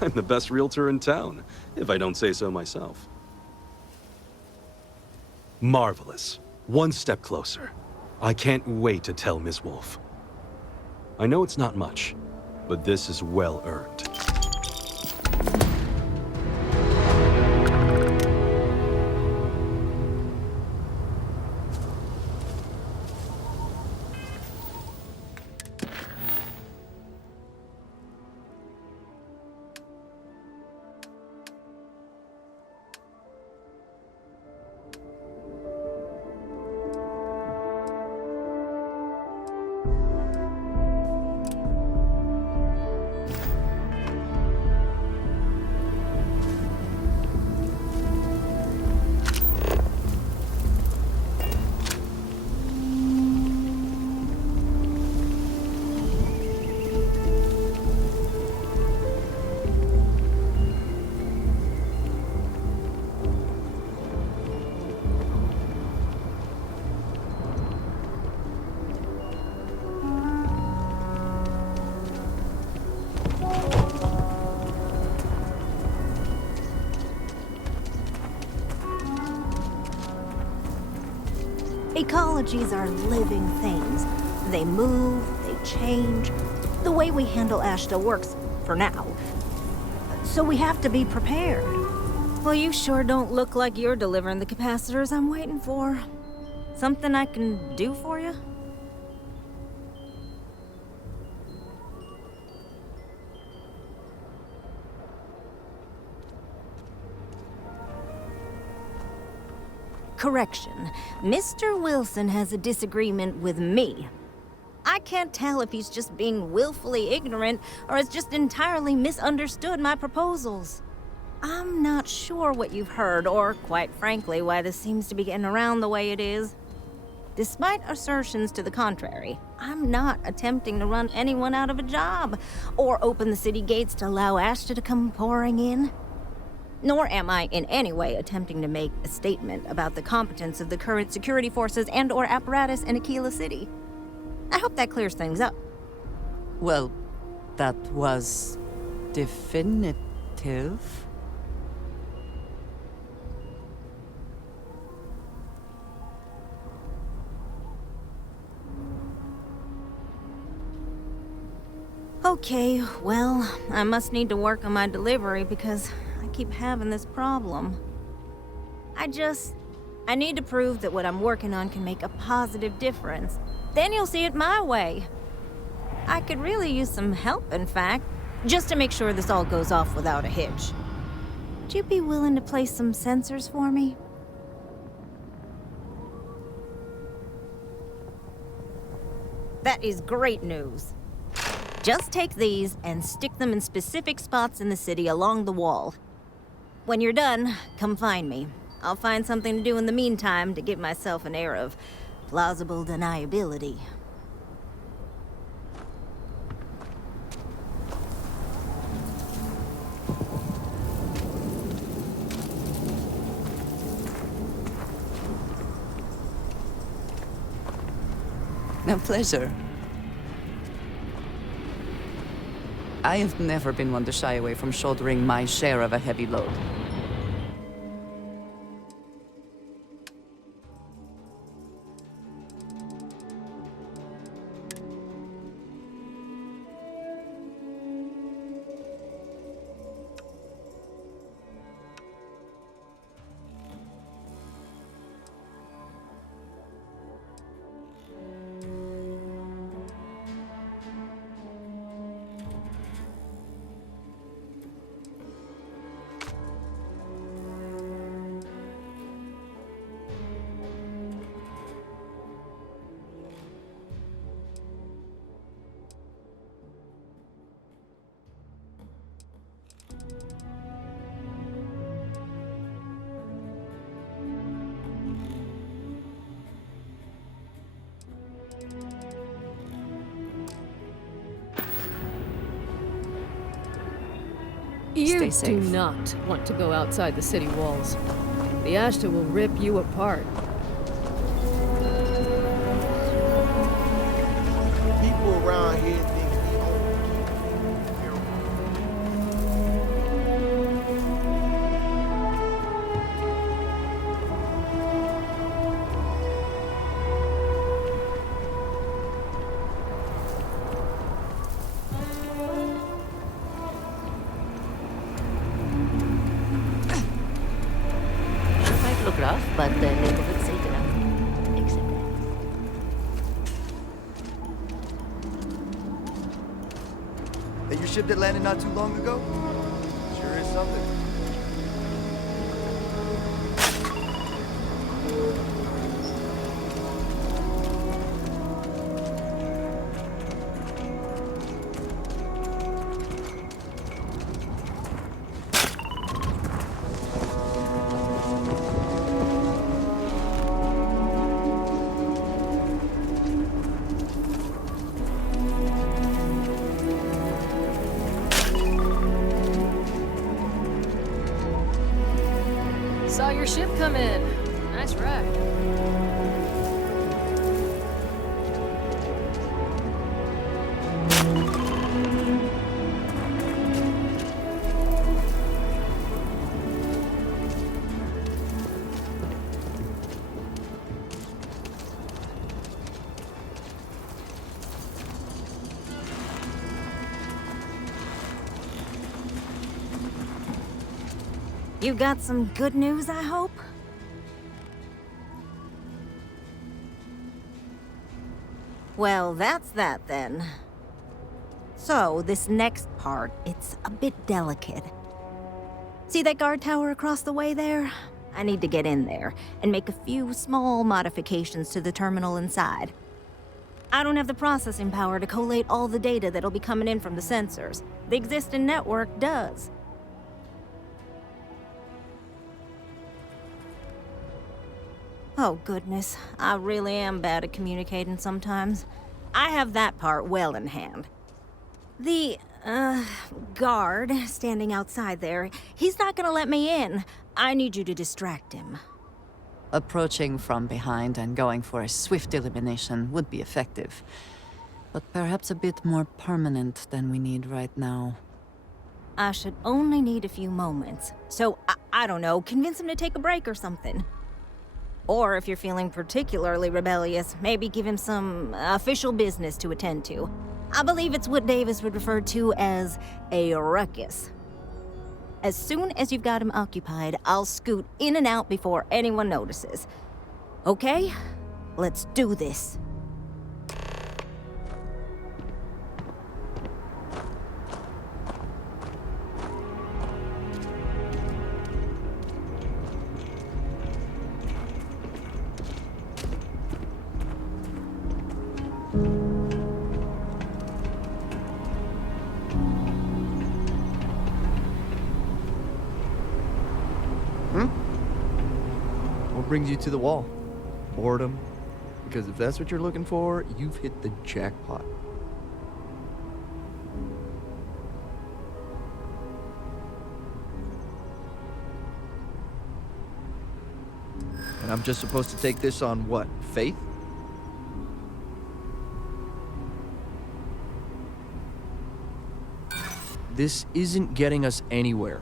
I'm the best realtor in town, if I don't say so myself. Marvelous. One step closer. I can't wait to tell Ms. Wolf. I know it's not much, but this is well earned. Ecologies are living things. They move, they change. The way we handle Ashta works, for now. So we have to be prepared. Well, you sure don't look like you're delivering the capacitors I'm waiting for. Something I can do for you? Correction. Mr. Wilson has a disagreement with me. I can't tell if he's just being willfully ignorant or has just entirely misunderstood my proposals. I'm not sure what you've heard, or quite frankly, why this seems to be getting around the way it is. Despite assertions to the contrary, I'm not attempting to run anyone out of a job or open the city gates to allow Ashta to come pouring in. Nor am I in any way attempting to make a statement about the competence of the current security forces and/or apparatus in Aquila City. I hope that clears things up. Well, that was definitive. Okay, well, I must need to work on my delivery because I keep having this problem. I need to prove that what I'm working on can make a positive difference. Then you'll see it my way. I could really use some help, in fact, just to make sure this all goes off without a hitch. Would you be willing to place some sensors for me? That is great news. Just take these and stick them in specific spots in the city along the wall. When you're done, come find me. I'll find something to do in the meantime to give myself an air of plausible deniability. A pleasure. I have never been one to shy away from shouldering my share of a heavy load. You Stay safe. do not want to go outside the city walls. The Ashta will rip you apart. People around here think we own Might look rough, but the neighborhood's safe enough. Except that. Hey, your ship that landed not too long ago? Sure is something. Saw your ship come in. Nice ride. You got some good news, I hope? Well, that's that then. So, this next part, it's a bit delicate. See that guard tower across the way there? I need to get in there and make a few small modifications to the terminal inside. I don't have the processing power to collate all the data that'll be coming in from the sensors. The existing network does. Oh goodness, I really am bad at communicating sometimes. I have that part well in hand. The, guard standing outside there, he's not gonna let me in. I need you to distract him. Approaching from behind and going for a swift elimination would be effective, but perhaps a bit more permanent than we need right now. I should only need a few moments. So, I don't know, convince him to take a break or something. Or if you're feeling particularly rebellious, maybe give him some official business to attend to. I believe it's what Davis would refer to as a ruckus. As soon as you've got him occupied, I'll scoot in and out before anyone notices. Okay? Let's do this. What brings you to the wall? Boredom? Because if that's what you're looking for, you've hit the jackpot. And I'm just supposed to take this on what? Faith? This isn't getting us anywhere.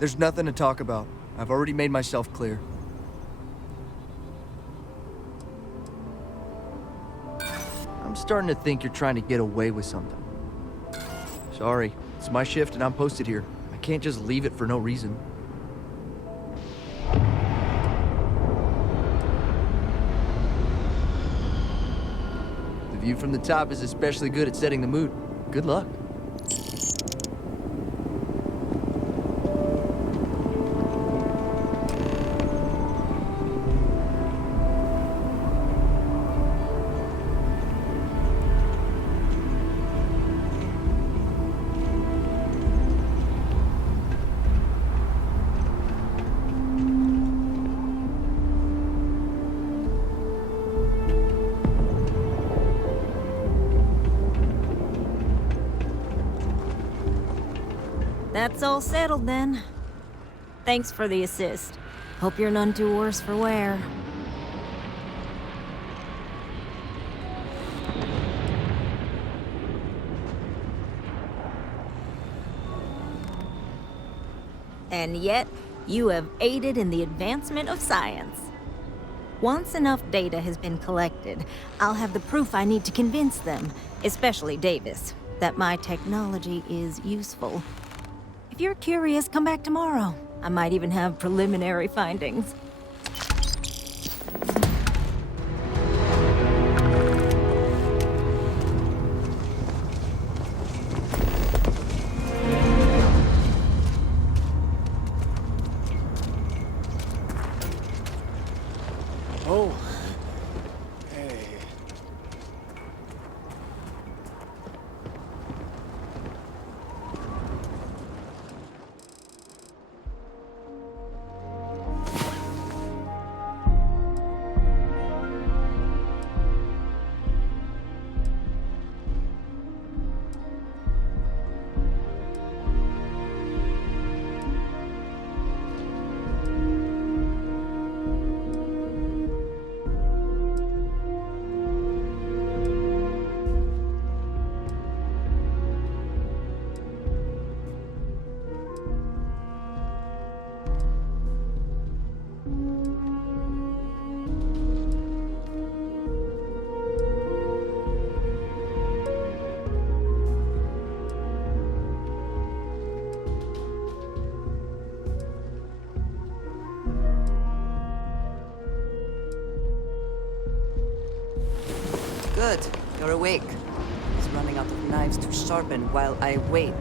There's nothing to talk about. I've already made myself clear. I'm starting to think you're trying to get away with something. Sorry, it's my shift and I'm posted here. I can't just leave it for no reason. The view from the top is especially good at setting the mood. Good luck. That's all settled then. Thanks for the assist. Hope you're none too worse for wear. And yet, you have aided in the advancement of science. Once enough data has been collected, I'll have the proof I need to convince them, especially Davis, that my technology is useful. If you're curious, come back tomorrow. I might even have preliminary findings. Oh. Hey. Good. You're awake. He's running out of knives to sharpen while I wait.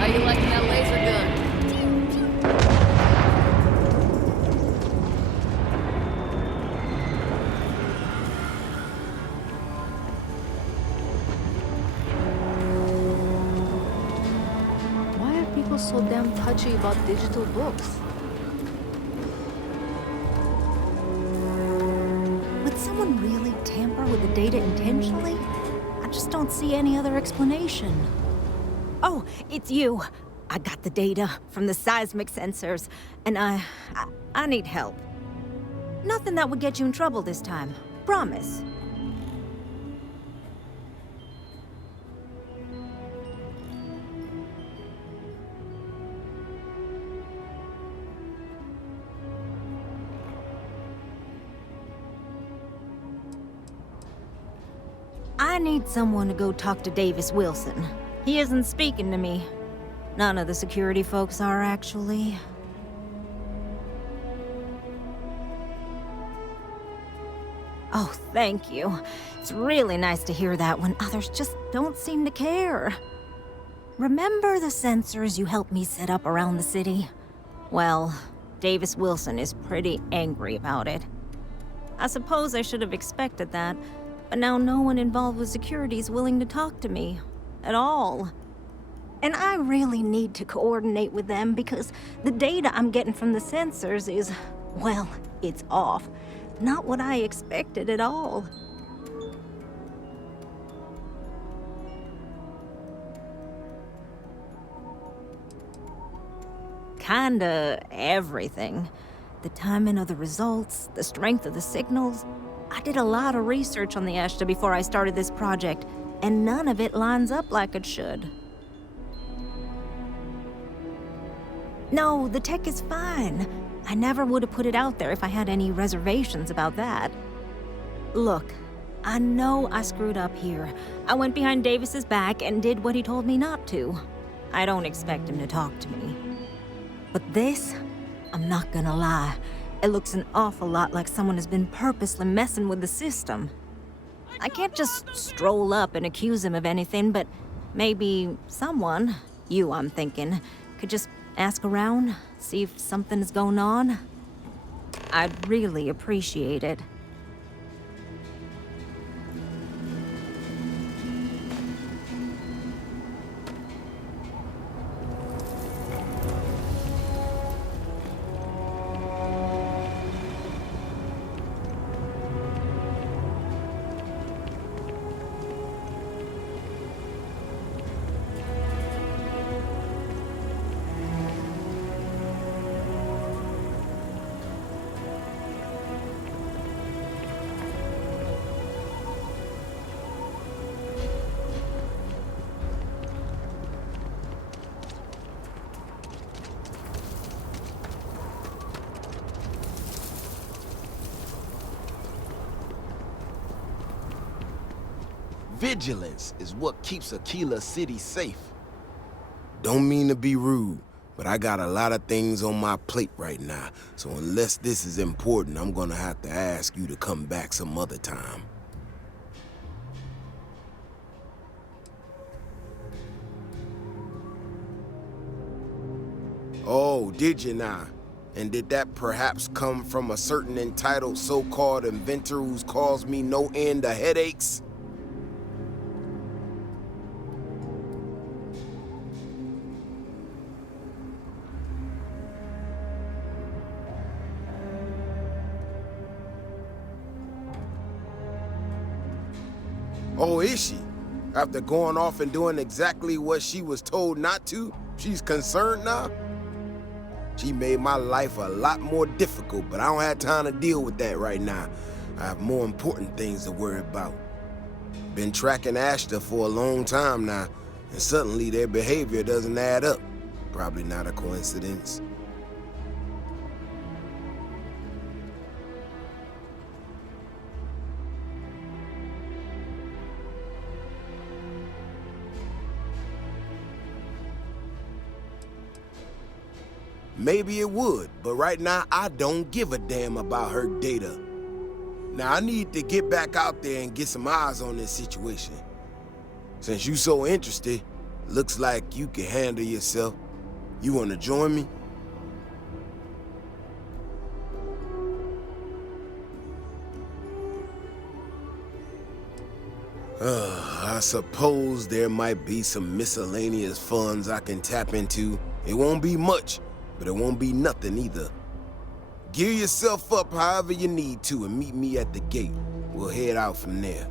How you liking that laser gun? Why are people so damn touchy about digital books? Would someone really tamper with the data intentionally? I just don't see any other explanation. Oh, it's you. I got the data from the seismic sensors, and I need help. Nothing that would get you in trouble this time. Promise. I need someone to go talk to Davis Wilson. He isn't speaking to me. None of the security folks are, actually. Oh, thank you. It's really nice to hear that when others just don't seem to care. Remember the sensors you helped me set up around the city? Well, Davis Wilson is pretty angry about it. I suppose I should have expected that, but now no one involved with security is willing to talk to me. At all. And I really need to coordinate with them because the data I'm getting from the sensors is, well, it's off. Not what I expected at all. Kinda everything. The timing of the results, the strength of the signals. I did a lot of research on the Ashta before I started this project, and none of it lines up like it should. No, the tech is fine. I never would have put it out there if I had any reservations about that. Look, I know I screwed up here. I went behind Davis's back and did what he told me not to. I don't expect him to talk to me. But this, I'm not gonna lie, it looks an awful lot like someone has been purposely messing with the system. I can't just stroll up and accuse him of anything, but maybe someone, you I'm thinking, could just ask around, see if something's going on. I'd really appreciate it. Vigilance is what keeps Aquila City safe. Don't mean to be rude, but I got a lot of things on my plate right now, so unless this is important, I'm gonna have to ask you to come back some other time. Oh, did you now? And did that perhaps come from a certain entitled so-called inventor who's caused me no end of headaches? Oh, is she? After going off and doing exactly what she was told not to, she's concerned now? She made my life a lot more difficult, but I don't have time to deal with that right now. I have more important things to worry about. Been tracking Ashton for a long time now, and suddenly their behavior doesn't add up. Probably not a coincidence. Maybe it would, but right now I don't give a damn about her data. Now I need to get back out there and get some eyes on this situation. Since you so interested, looks like you can handle yourself. You wanna join me? I suppose there might be some miscellaneous funds I can tap into. It won't be much, but it won't be nothing either. Gear yourself up however you need to and meet me at the gate. We'll head out from there.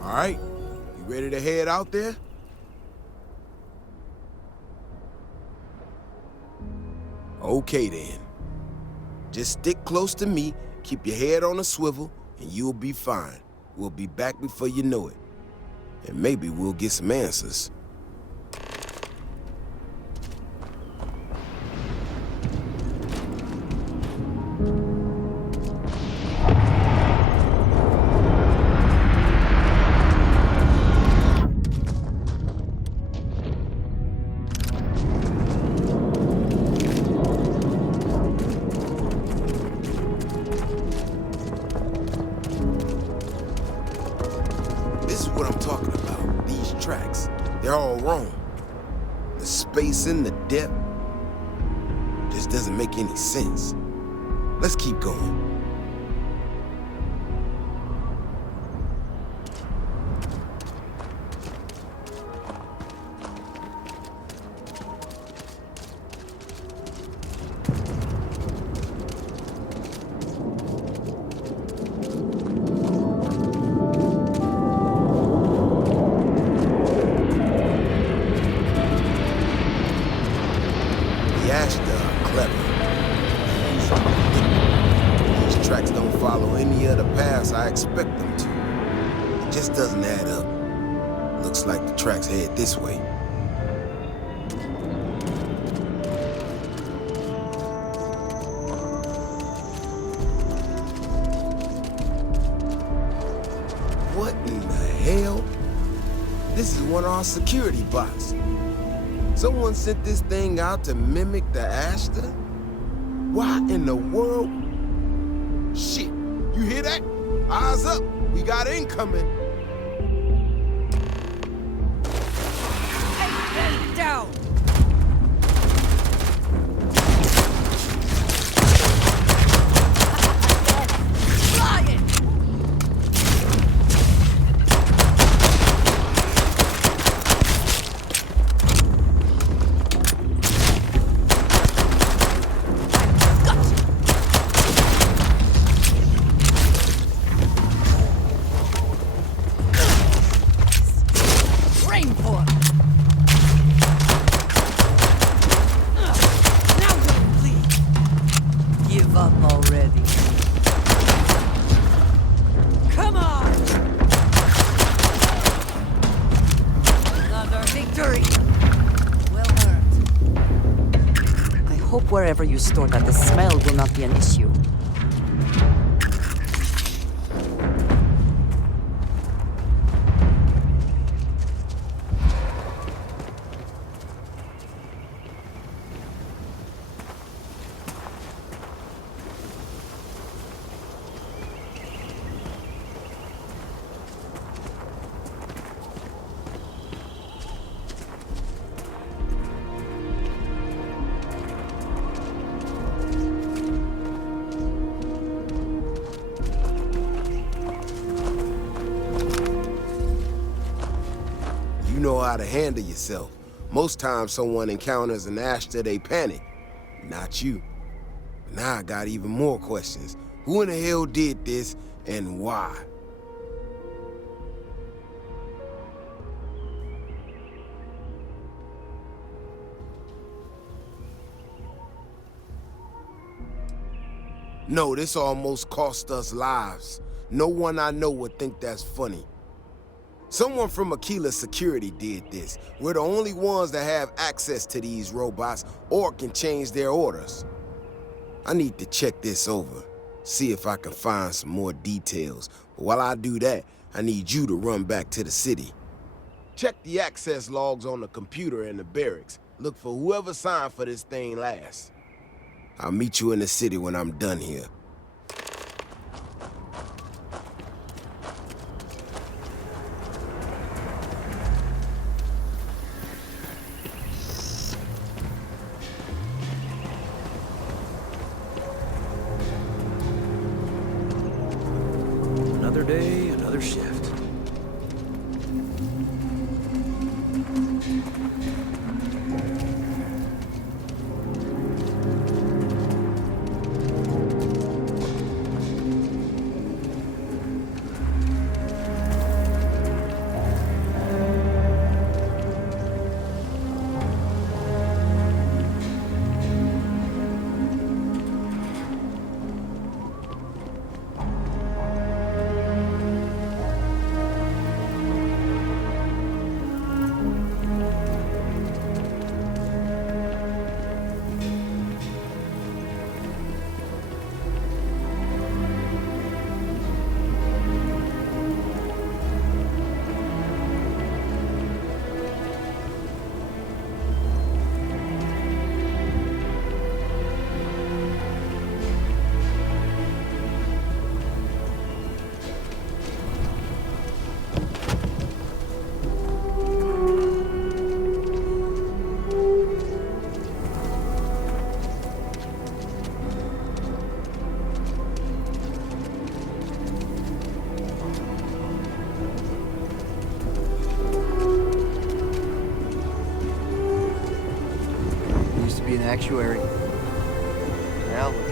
All right, you ready to head out there? Okay then. Just stick close to me, keep your head on a swivel, and you'll be fine. We'll be back before you know it. And maybe we'll get some answers. They're all wrong. The spacing, the depth, just doesn't make any sense. Let's keep going. follow any other paths I expect them to. It just doesn't add up. Looks like the tracks head this way. What in the hell? This is one of our security bots. Someone sent this thing out to mimic the Ashta? Why in the world? Shit, you hear that? Eyes up, we got incoming. Hey, down! Wherever you store that, the smell will not be an issue. You know how to handle yourself. Most times someone encounters an Ashta, they panic. Not you. Now I got even more questions. Who in the hell did this, and why? No, this almost cost us lives. No one I know would think that's funny. Someone from Aquila Security did this. We're the only ones that have access to these robots or can change their orders. I need to check this over, see if I can find some more details. But while I do that, I need you to run back to the city. Check the access logs on the computer in the barracks. Look for whoever signed for this thing last. I'll meet you in the city when I'm done here. Another day, another shift. Be an actuary. Now look.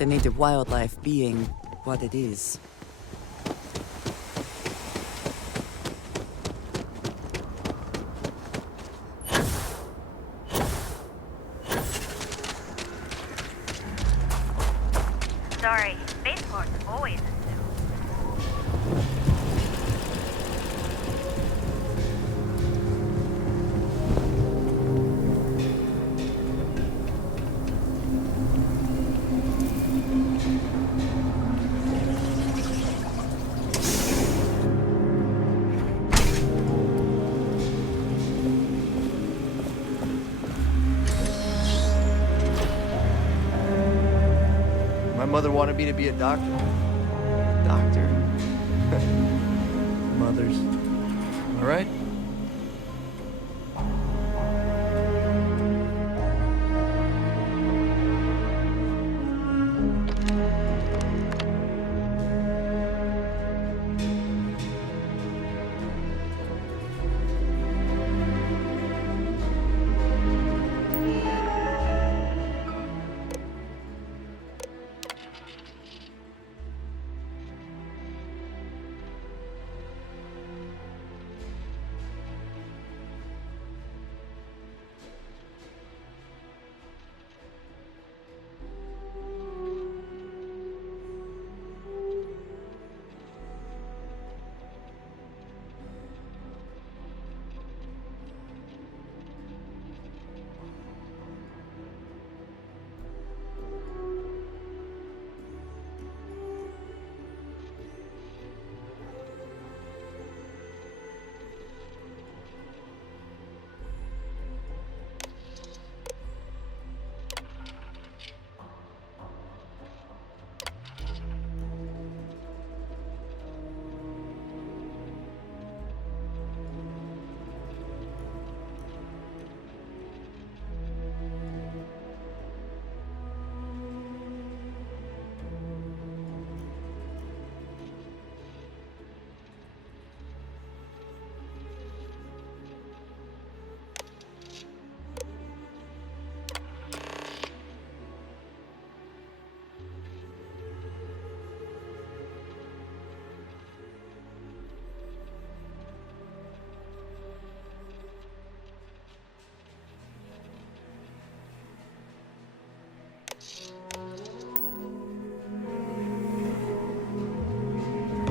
the native wildlife being what it is. Sorry, spaceport's always My mother wanted me to be a doctor. Doctor? Mothers. All right?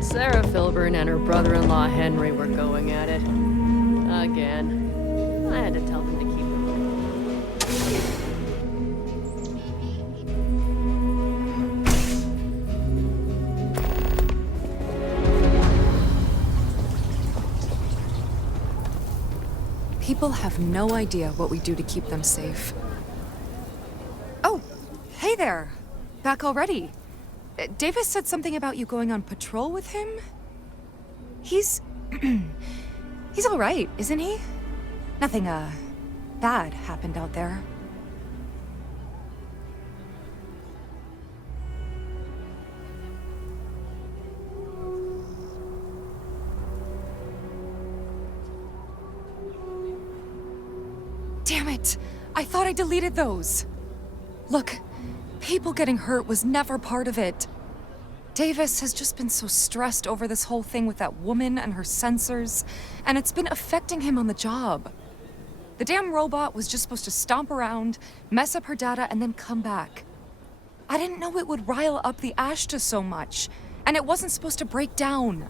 Sarah Filburn and her brother-in-law Henry were going at it. Again. I had to tell them to keep it. People have no idea what we do to keep them safe. Oh, hey there. Back already. Davis said something about you going on patrol with him? He's... he's all right, isn't he? Nothing, bad happened out there. Damn it! I thought I deleted those! Look, people getting hurt was never part of it. Davis has just been so stressed over this whole thing with that woman and her sensors, and it's been affecting him on the job. The damn robot was just supposed to stomp around, mess up her data, and then come back. I didn't know it would rile up the Ashta so much, and it wasn't supposed to break down.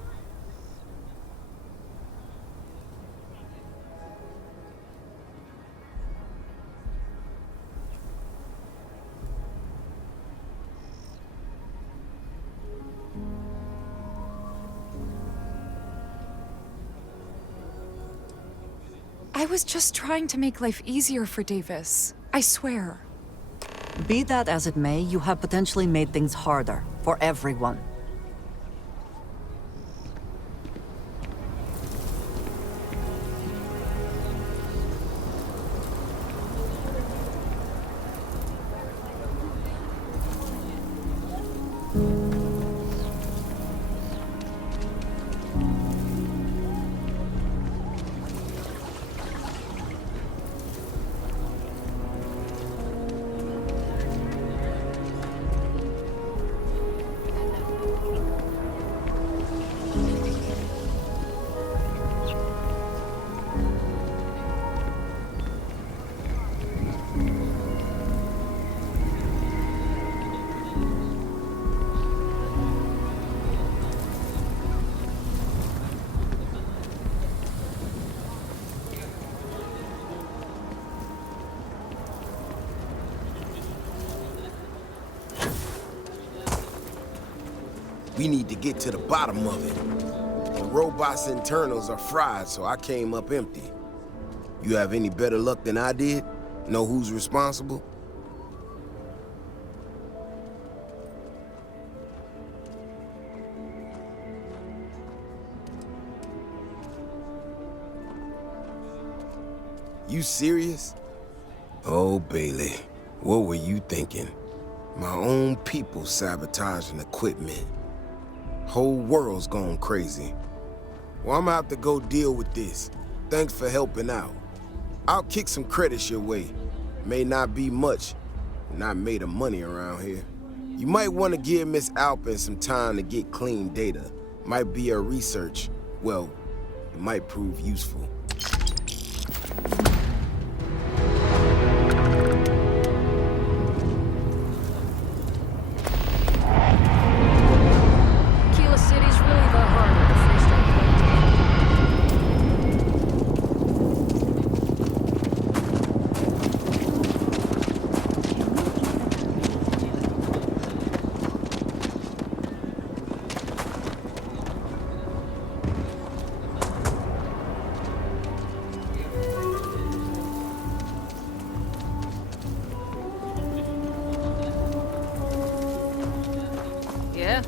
I was just trying to make life easier for Davis. I swear. Be that as it may, you have potentially made things harder for everyone. We need to get to the bottom of it. The robot's internals are fried, so I came up empty. You have any better luck than I did? Know who's responsible? You serious? Oh, Bailey, what were you thinking? My own people sabotaging equipment. Whole world's gone crazy. Well, I'm gonna have to go deal with this. Thanks for helping out. I'll kick some credits your way. May not be much. Not made of money around here. You might want to give Miss Alpin some time to get clean data. Might be her research. Well, it might prove useful. Yeah?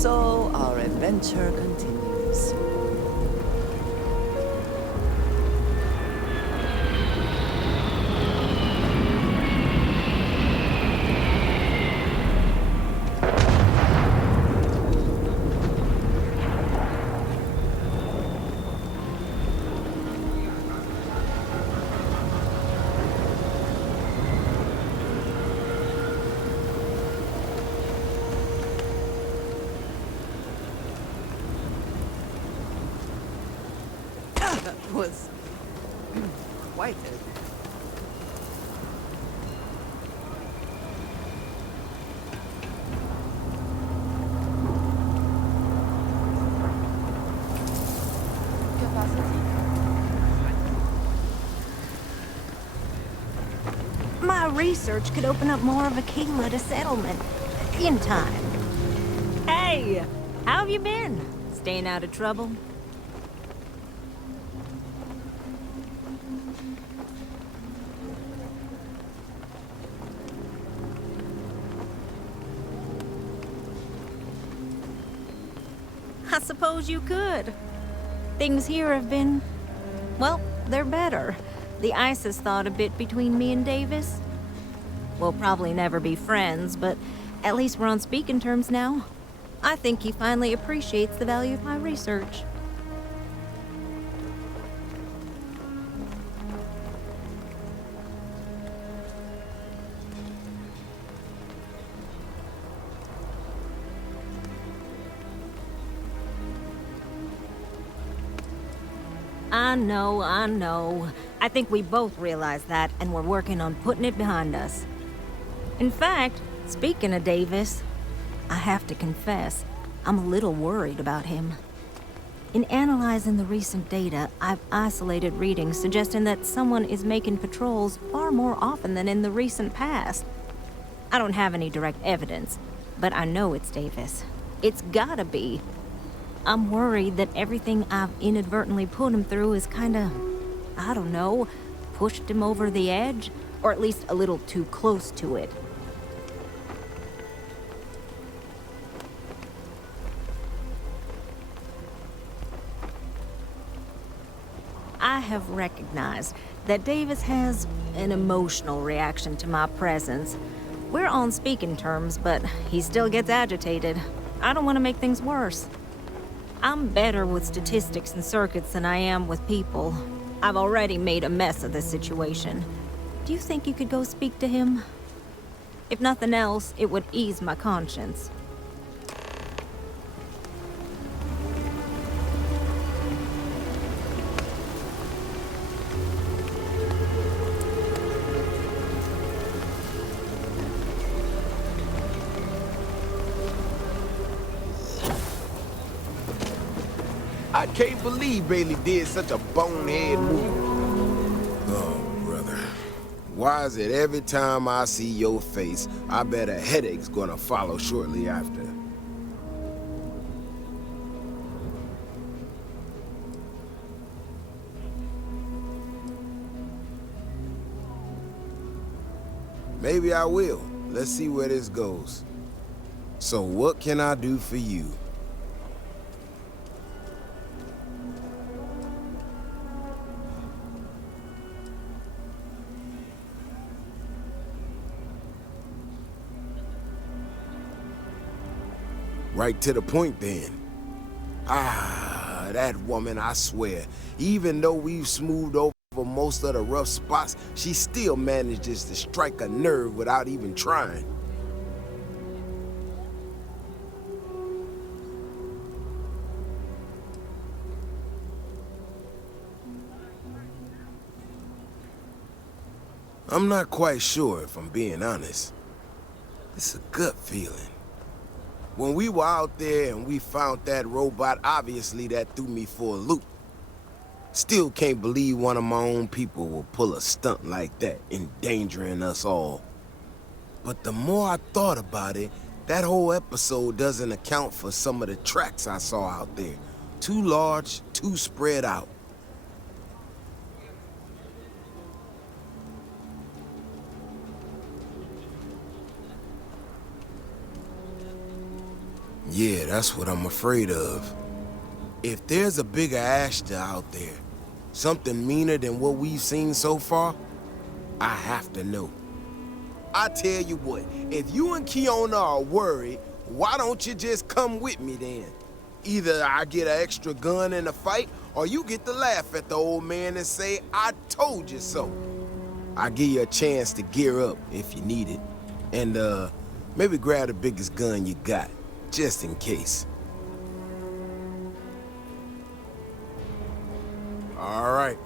So our adventure continues. That was quite it. My research could open up more of Aquila to settlement. In time. Hey! How have you been? Staying out of trouble? I suppose you could. Things here have been... well, they're better. The ice has thawed a bit between me and Davis. We'll probably never be friends, but at least we're on speaking terms now. I think he finally appreciates the value of my research. I know. I think we both realize that, and we're working on putting it behind us. In fact, speaking of Davis, I have to confess, I'm a little worried about him. In analyzing the recent data, I've isolated readings suggesting that someone is making patrols far more often than in the recent past. I don't have any direct evidence, but I know it's Davis. It's gotta be. I'm worried that everything I've inadvertently put him through is kinda, I don't know, pushed him over the edge, or at least a little too close to it. I have recognized that Davis has an emotional reaction to my presence. We're on speaking terms, but he still gets agitated. I don't want to make things worse. I'm better with statistics and circuits than I am with people. I've already made a mess of this situation. Do you think you could go speak to him? If nothing else, it would ease my conscience. I can't believe Bailey did such a bonehead move. Oh, brother. Why is it every time I see your face, I bet a headache's gonna follow shortly after? Maybe I will. Let's see where this goes. So what can I do for you? Right to the point, then. Ah, that woman, I swear. Even though we've smoothed over most of the rough spots, she still manages to strike a nerve without even trying. I'm not quite sure, if I'm being honest. It's a gut feeling. When we were out there and we found that robot, obviously that threw me for a loop. Still can't believe one of my own people will pull a stunt like that, endangering us all. But the more I thought about it, that whole episode doesn't account for some of the tracks I saw out there. Too large, too spread out. Yeah, that's what I'm afraid of. If there's a bigger Ashta out there, something meaner than what we've seen so far, I have to know. I tell you what, if you and Kiona are worried, why don't you just come with me then? Either I get an extra gun in the fight, or you get to laugh at the old man and say, I told you so. I'll give you a chance to gear up if you need it. And, maybe grab the biggest gun you got. Just in case. All right.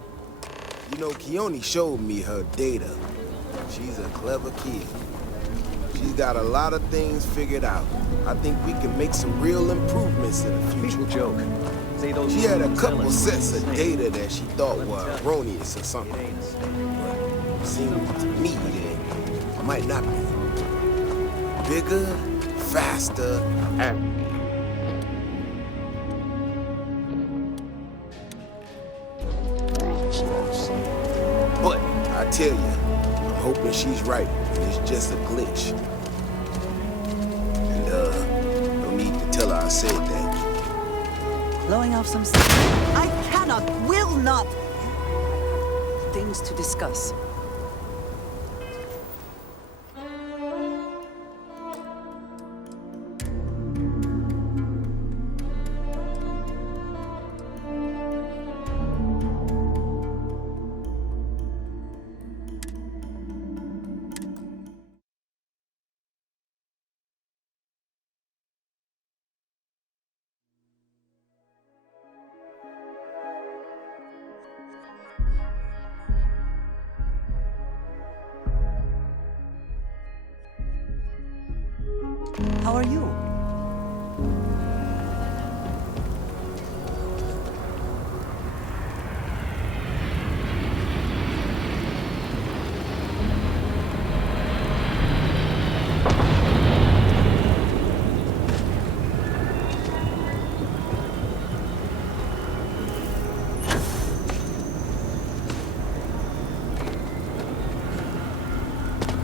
You know, Keone showed me her data. She's a clever kid. She's got a lot of things figured out. I think we can make some real improvements in the future. People joke. Say those She had a couple sets of data that she thought were erroneous or something. But it seemed to me that it might not be. Bigger, faster, and... But, I tell you, I'm hoping she's right, and it's just a glitch. And, no need to tell her I said that. Blowing off some stuff. I cannot, will not! Things to discuss. How are you?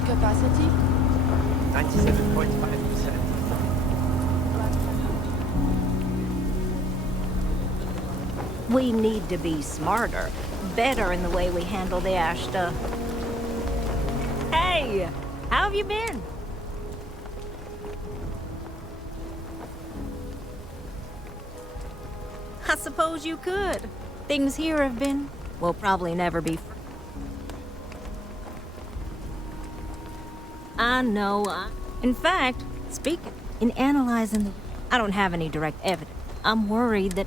Capacity? 97.5%. We need to be smarter, better in the way we handle the ash stuff. Hey, how have you been? I suppose you could. Things here have been, will probably never be. I know. In fact, speaking, in analyzing the... I don't have any direct evidence. I'm worried that...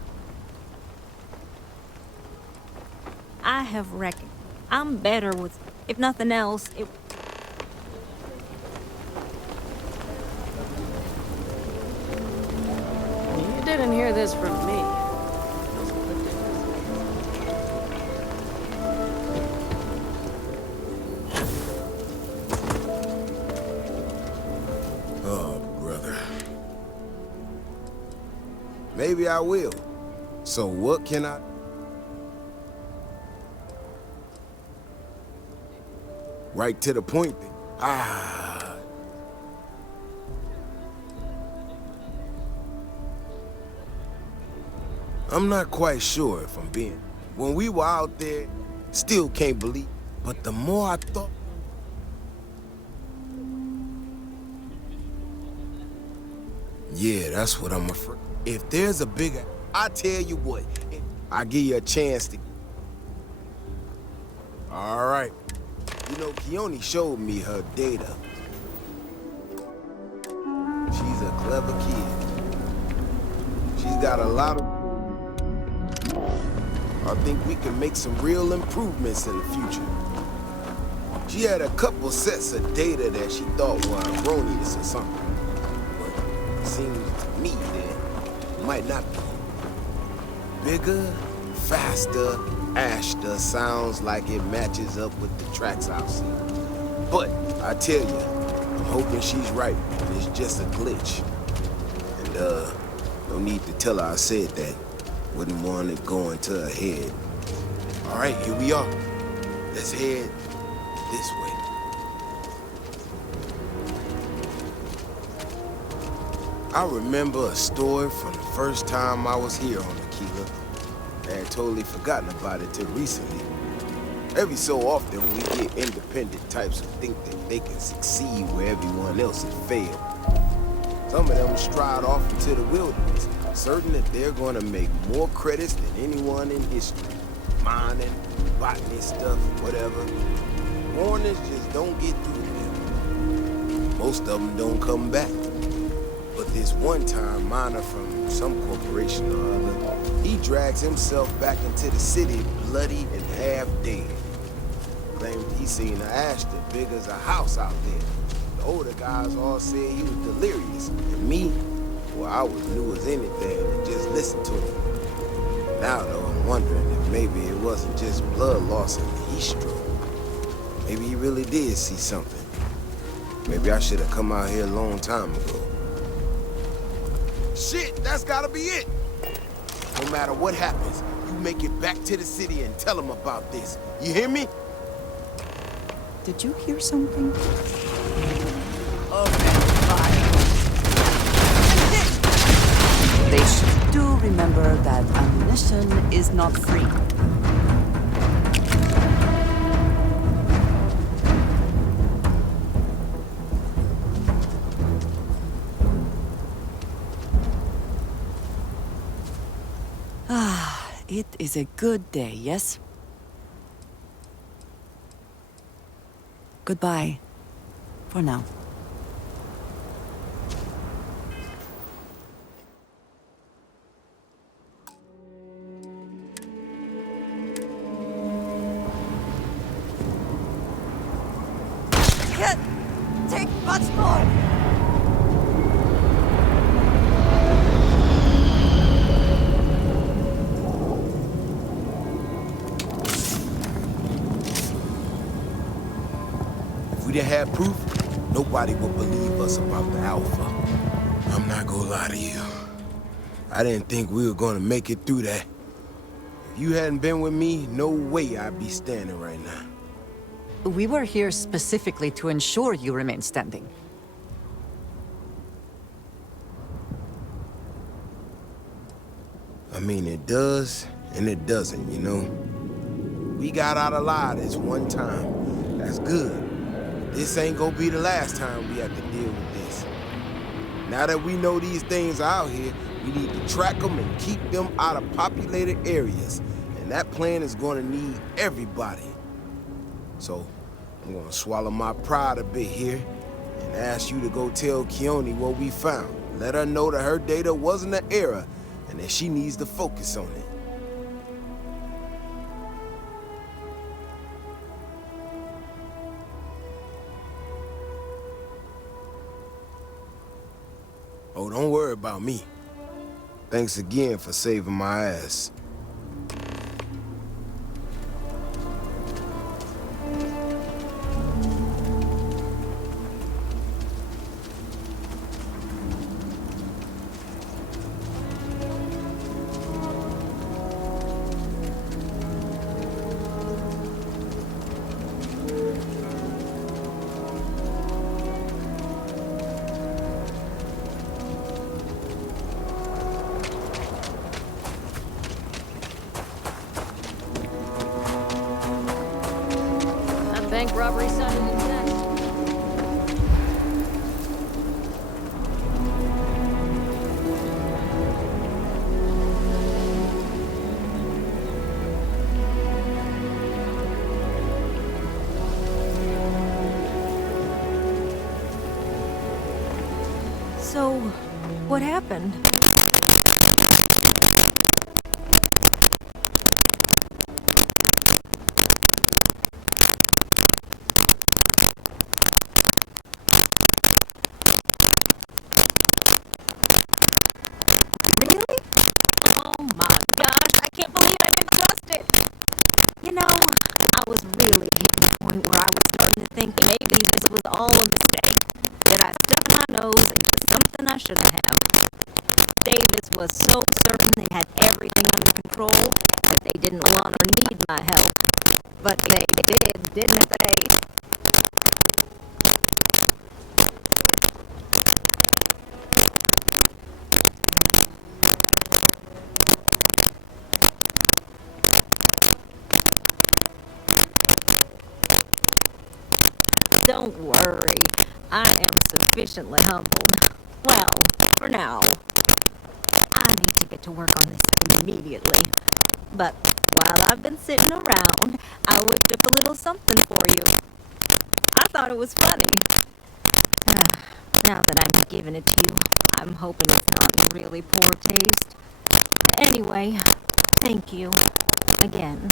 I have reckoned. I'm better with... If nothing else, it... You didn't hear this from me. Oh, brother. Maybe I will. So what can I... Right to the point. Ah. I'm not quite sure if I'm being... When we were out there, still can't believe. But the more I thought... Yeah, that's what I'm afraid. If there's a bigger... I tell you what, I'll give you a chance to... All right. You know, Keone showed me her data. She's a clever kid. She's got a lot of... I think we can make some real improvements in the future. She had a couple sets of data that she thought were erroneous or something. But it seems to me that it might not be. Bigger, faster, Ashta sounds like it matches up with the tracks I've seen. But I tell you, I'm hoping she's right and it's just a glitch. And no need to tell her I said that. Wouldn't want it going to her head. All right, here we are. Let's head this way. I remember a story from the first time I was here on Aquila. I had totally forgotten about it till recently. Every so often, we get independent types who think that they can succeed where everyone else has failed. Some of them stride off into the wilderness, certain that they're going to make more credits than anyone in history. Mining, botany stuff, whatever. Foreigners just don't get through to them. Most of them don't come back. But this one-time miner from some corporation or other, he drags himself back into the city bloody and half dead. Claimed he seen an Ashta big as a house out there. The older guys all said he was delirious. And me, well, I was new as anything and just listened to him. Now, though, I'm wondering if maybe it wasn't just blood loss and heat stroke. Maybe he really did see something. Maybe I should have come out here a long time ago. Shit, that's gotta be it! No matter what happens, you make it back to the city and tell them about this. You hear me? Did you hear something? They should do remember that ammunition is not free. It is a good day, yes? Goodbye. For now. Can't take much more! If we didn't have proof, nobody would believe us about the Alpha. I'm not gonna lie to you. I didn't think we were gonna make it through that. If you hadn't been with me, no way I'd be standing right now. We were here specifically to ensure you remain standing. I mean, it does and it doesn't, you know? We got out alive this one time. That's good. This ain't gonna be the last time we have to deal with this. Now that we know these things are out here, we need to track them and keep them out of populated areas. And that plan is gonna need everybody. So, I'm gonna swallow my pride a bit here and ask you to go tell Keone what we found. Let her know that her data wasn't an error and that she needs to focus on it. Oh, don't worry about me. Thanks again for saving my ass. Bank robbery cited intent. So, what happened? I was really hitting the point where I was starting to think maybe this was all a mistake. That I stuck my nose into something I shouldn't have. Davis was so certain they had everything under control that they didn't want or need my help. But they did, didn't they? Don't worry, I am sufficiently humbled. Well, for now. I need to get to work on this immediately. But while I've been sitting around, I whipped up a little something for you. I thought it was funny. Now that I'm giving it to you, I'm hoping it's not in really poor taste. Anyway, thank you. Again.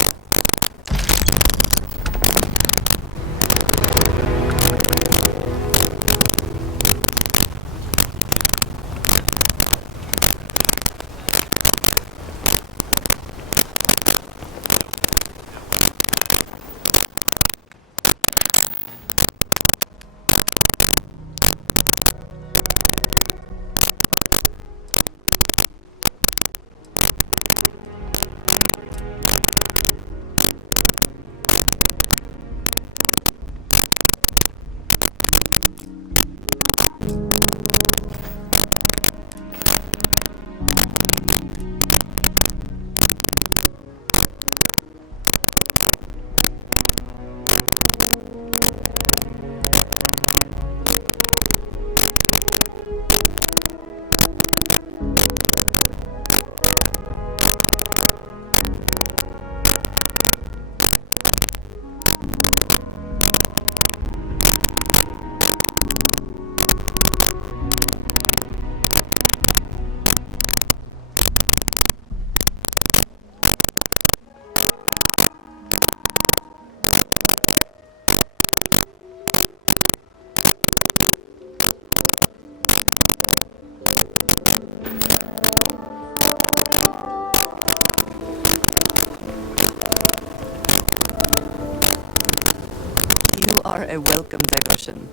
Are a welcome diversion.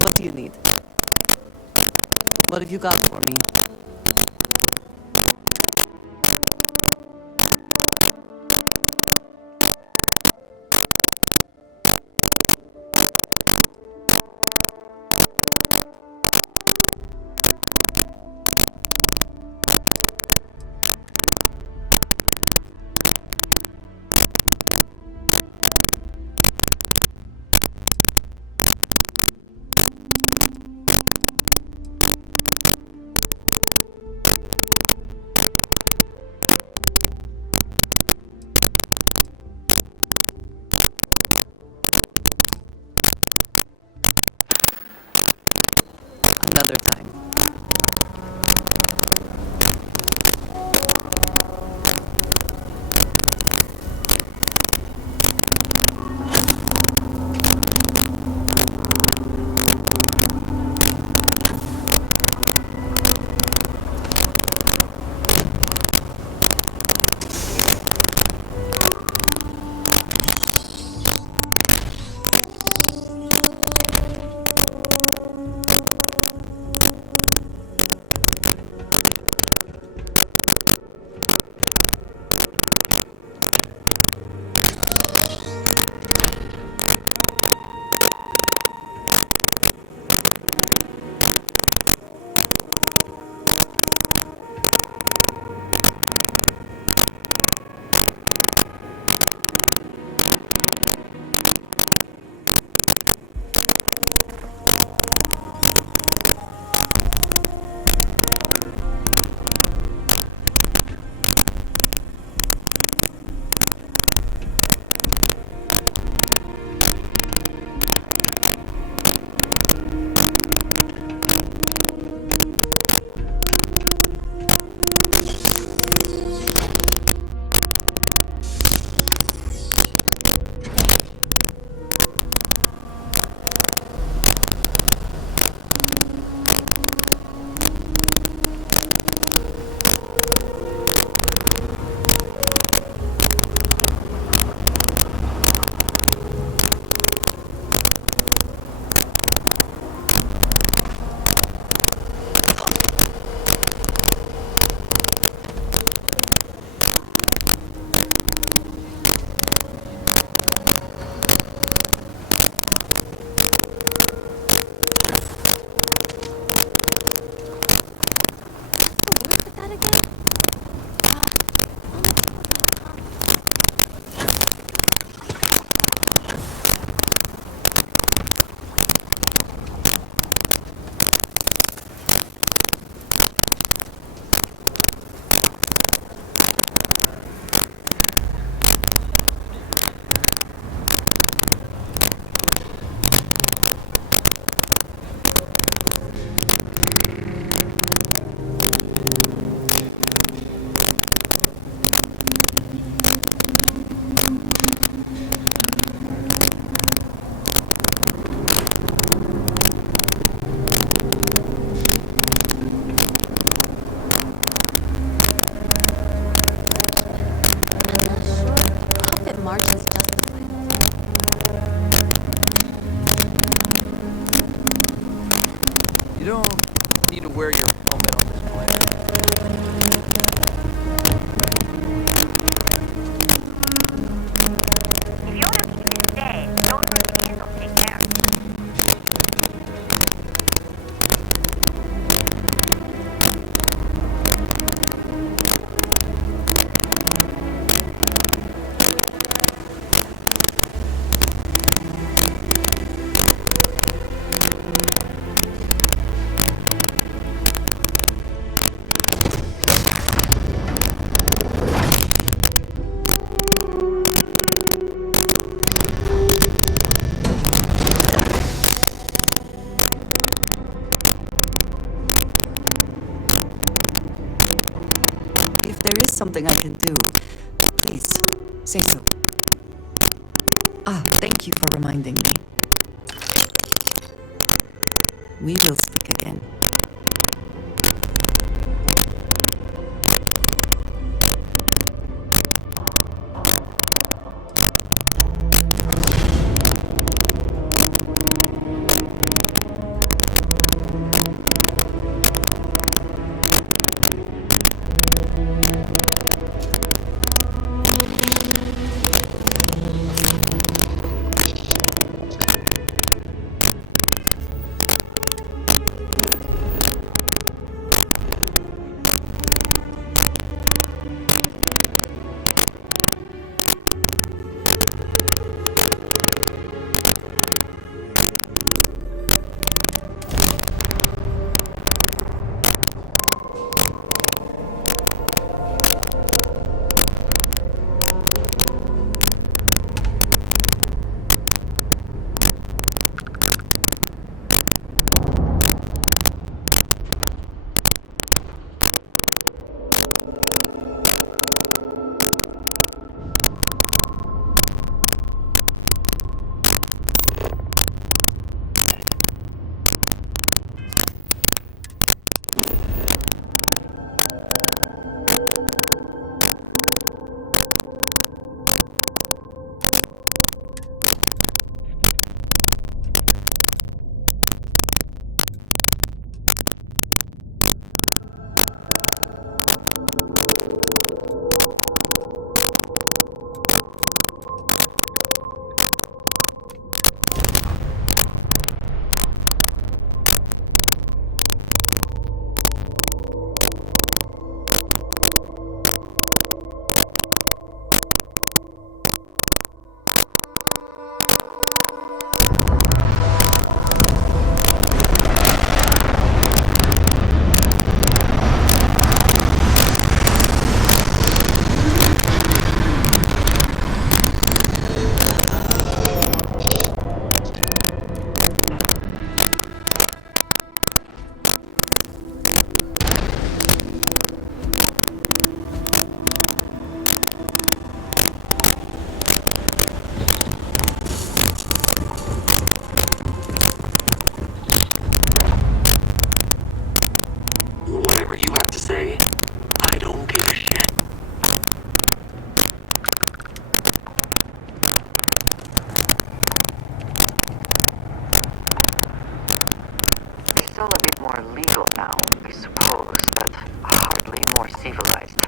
What do you need? What have you got for me? another time. You don't need to wear your helmet on this planet. If you're looking to stay, those routines will take care. If there is something I can do, please, say so. Thank you for reminding me. We will speak again. whatever you have to say. I don't give a shit. It's all a bit more legal now, I suppose, but hardly more civilized.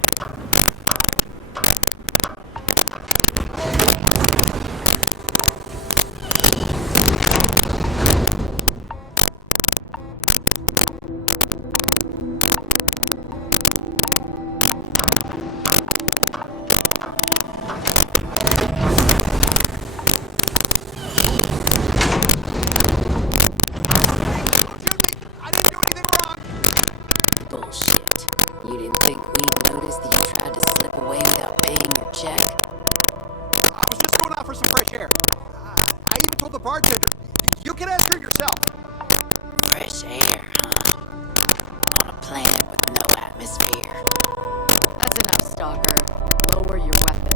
Bullshit. You didn't think we'd notice that you tried to slip away without paying your check? I was just going out for some fresh air. I even told the bartender, you can ask her yourself. Fresh air, huh? On a planet with no atmosphere. That's enough, Stalker. Lower your weapon.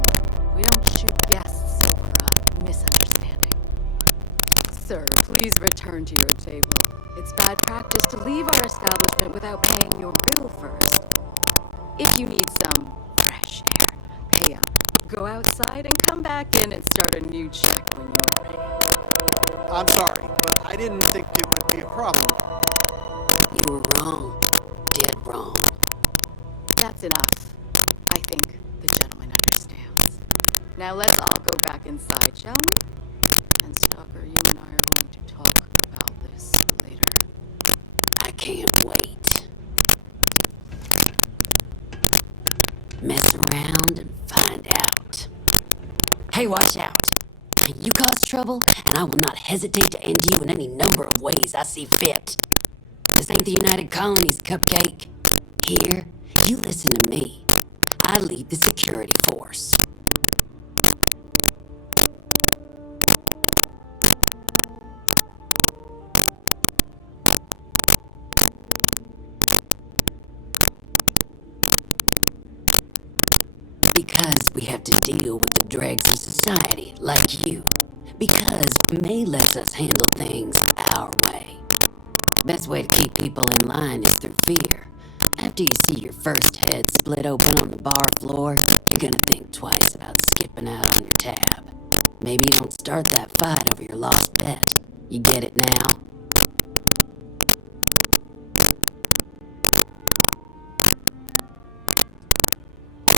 We don't shoot guests over a misunderstanding. Sir, please return to your table. It's bad practice to leave our establishment without paying your bill first. If you need some fresh air, pay up. Go outside and come back in and start a new check when you're ready. I'm sorry, but I didn't think it would be a problem. You were wrong. Dead wrong. That's enough. I think the gentleman understands. Now let's all go back inside, shall we? And Stalker, you and I are going to talk about this later. I can't wait. Mess around and find out. Hey, watch out. You cause trouble, and I will not hesitate to end you in any number of ways I see fit. This ain't the United Colonies, Cupcake. Here, you listen to me. I lead the security force. Because we have to deal with the dregs of society, like you. Because May lets us handle things our way. Best way to keep people in line is through fear. After you see your first head split open on the bar floor, you're gonna think twice about skipping out on your tab. Maybe you don't start that fight over your lost bet. You get it now?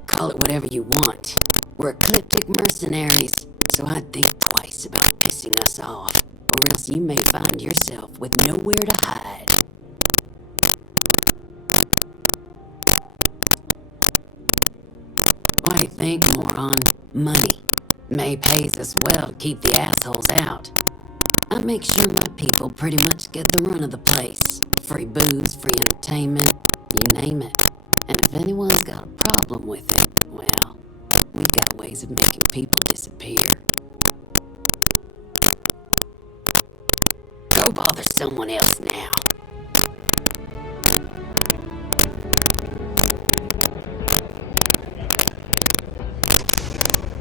Call it whatever you want. We're eclectic mercenaries, so I'd think twice about pissing us off, or else you may find yourself with nowhere to hide. What do you think, moron? Money. May pays us well to keep the assholes out. I make sure my people pretty much get the run of the place. Free booze, free entertainment, you name it. And if anyone's got a problem with it, well, we've got ways of making people disappear. Go bother someone else now.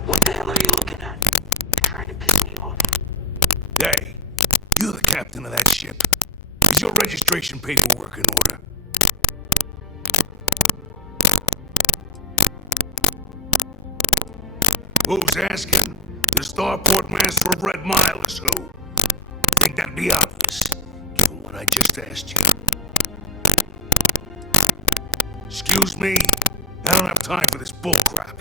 What the hell are you looking at? Trying to piss me off. Hey, you're the captain of that ship. Is your registration paperwork in order? Who's asking? The starport master of Red Mile is who? Think that'd be obvious, given what I just asked you. Excuse me? I don't have time for this bullcrap.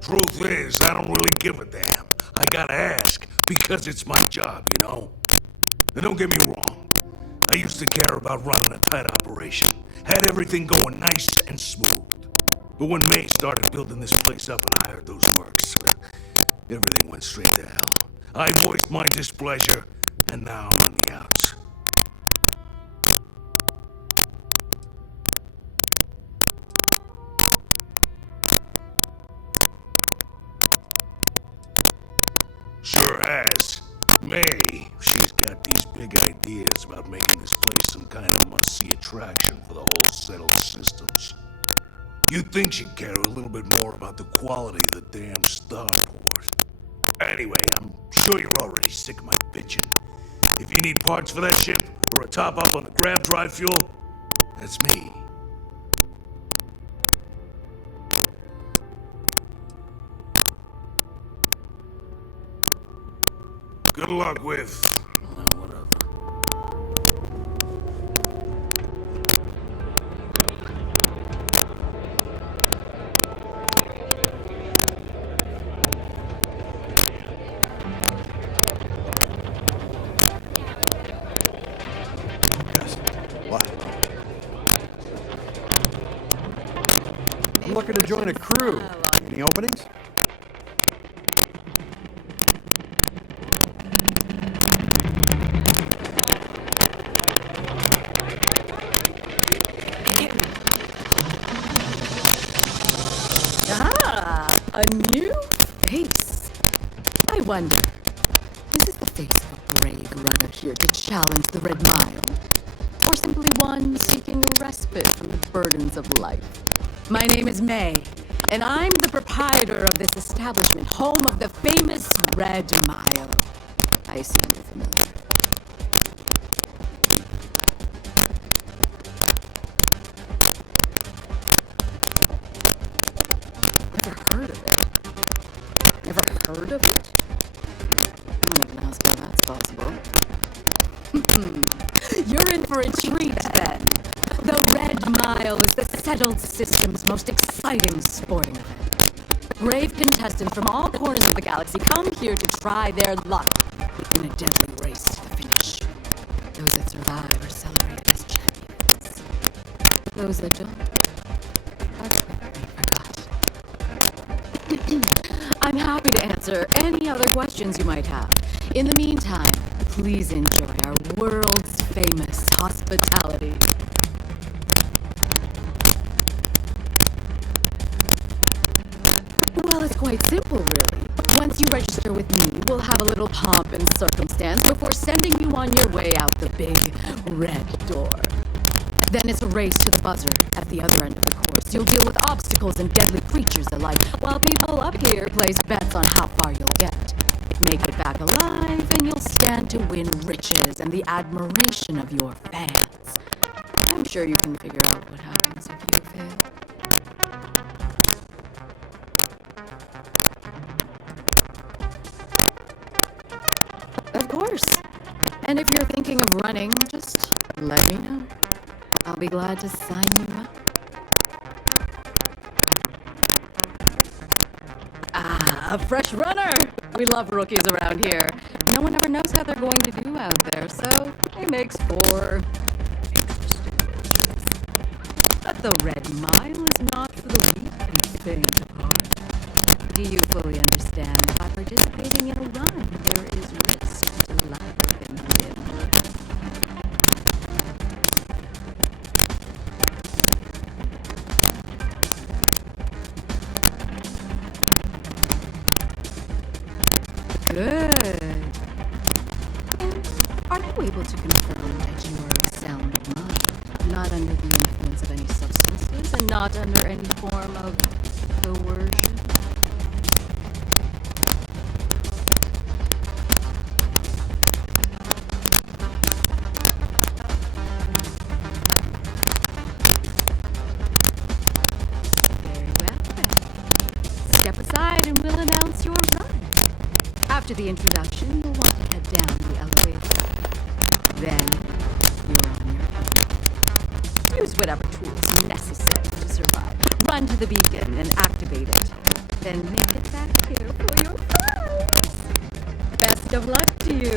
Truth is, I don't really give a damn. I gotta ask, because it's my job, you know? And don't get me wrong. I used to care about running a tight operation. Had everything going nice and smooth. But when May started building this place up and hired those mercs, everything went straight to hell. I voiced my displeasure, and now I'm on the outs. Sure has. May, she's got these big ideas about making this place some kind of must-see attraction for the whole settled systems. You'd think she'd care a little bit more about the quality of the damn starport. Anyway, I'm sure you're already sick of my bitching. If you need parts for that ship, or a top-up on the grab drive fuel, that's me. Good luck with... I'm looking to join a crew. Any openings? Ah, a new face. I wonder, is this the face of a brave runner here to challenge the Red Mile? Or simply one seeking a respite from the burdens of life? My name is May, and I'm the proprietor of this establishment, home of the famous Red Mile. I assume you're familiar. Never heard of it. Never heard of it? I don't even ask how that's possible. You're in for a treat, then. The Red Mile is the settled system's most exciting sporting event. Brave contestants from all corners of the galaxy come here to try their luck in a deadly race to the finish. Those that survive are celebrated as champions. Those that don't are quickly forgot. I'm happy to answer any other questions you might have. In the meantime, please enjoy our world's famous hospitality. Well, it's quite simple, really. Once you register with me, we'll have a little pomp and circumstance before sending you on your way out the big red door. Then it's a race to the buzzer at the other end of the course. You'll deal with obstacles and deadly creatures alike, while people up here place bets on how far you'll get. Make it back alive, and you'll stand to win riches and the admiration of your fans. I'm sure you can figure out what happens if you fail. Of course. And if you're thinking of running, just let me know. I'll be glad to sign you up. Ah, a fresh runner! We love rookies around here. No one ever knows how they're going to do out there, so it makes for interesting races. But the Red Mile is not for the weak and faint of heart. Do you fully understand that by participating in a run, there is risk to life and limb? Good. And are you able to confirm that you are of sound mind, not under the influence of any substances, and not under any form of coercion? Very well, then. Step aside and we'll announce your run. After the introduction, you'll want to head down the elevator. Then, you're on your own. Use whatever tools necessary to survive. Run to the beacon and activate it. Then make it back here for your prize. Best of luck to you.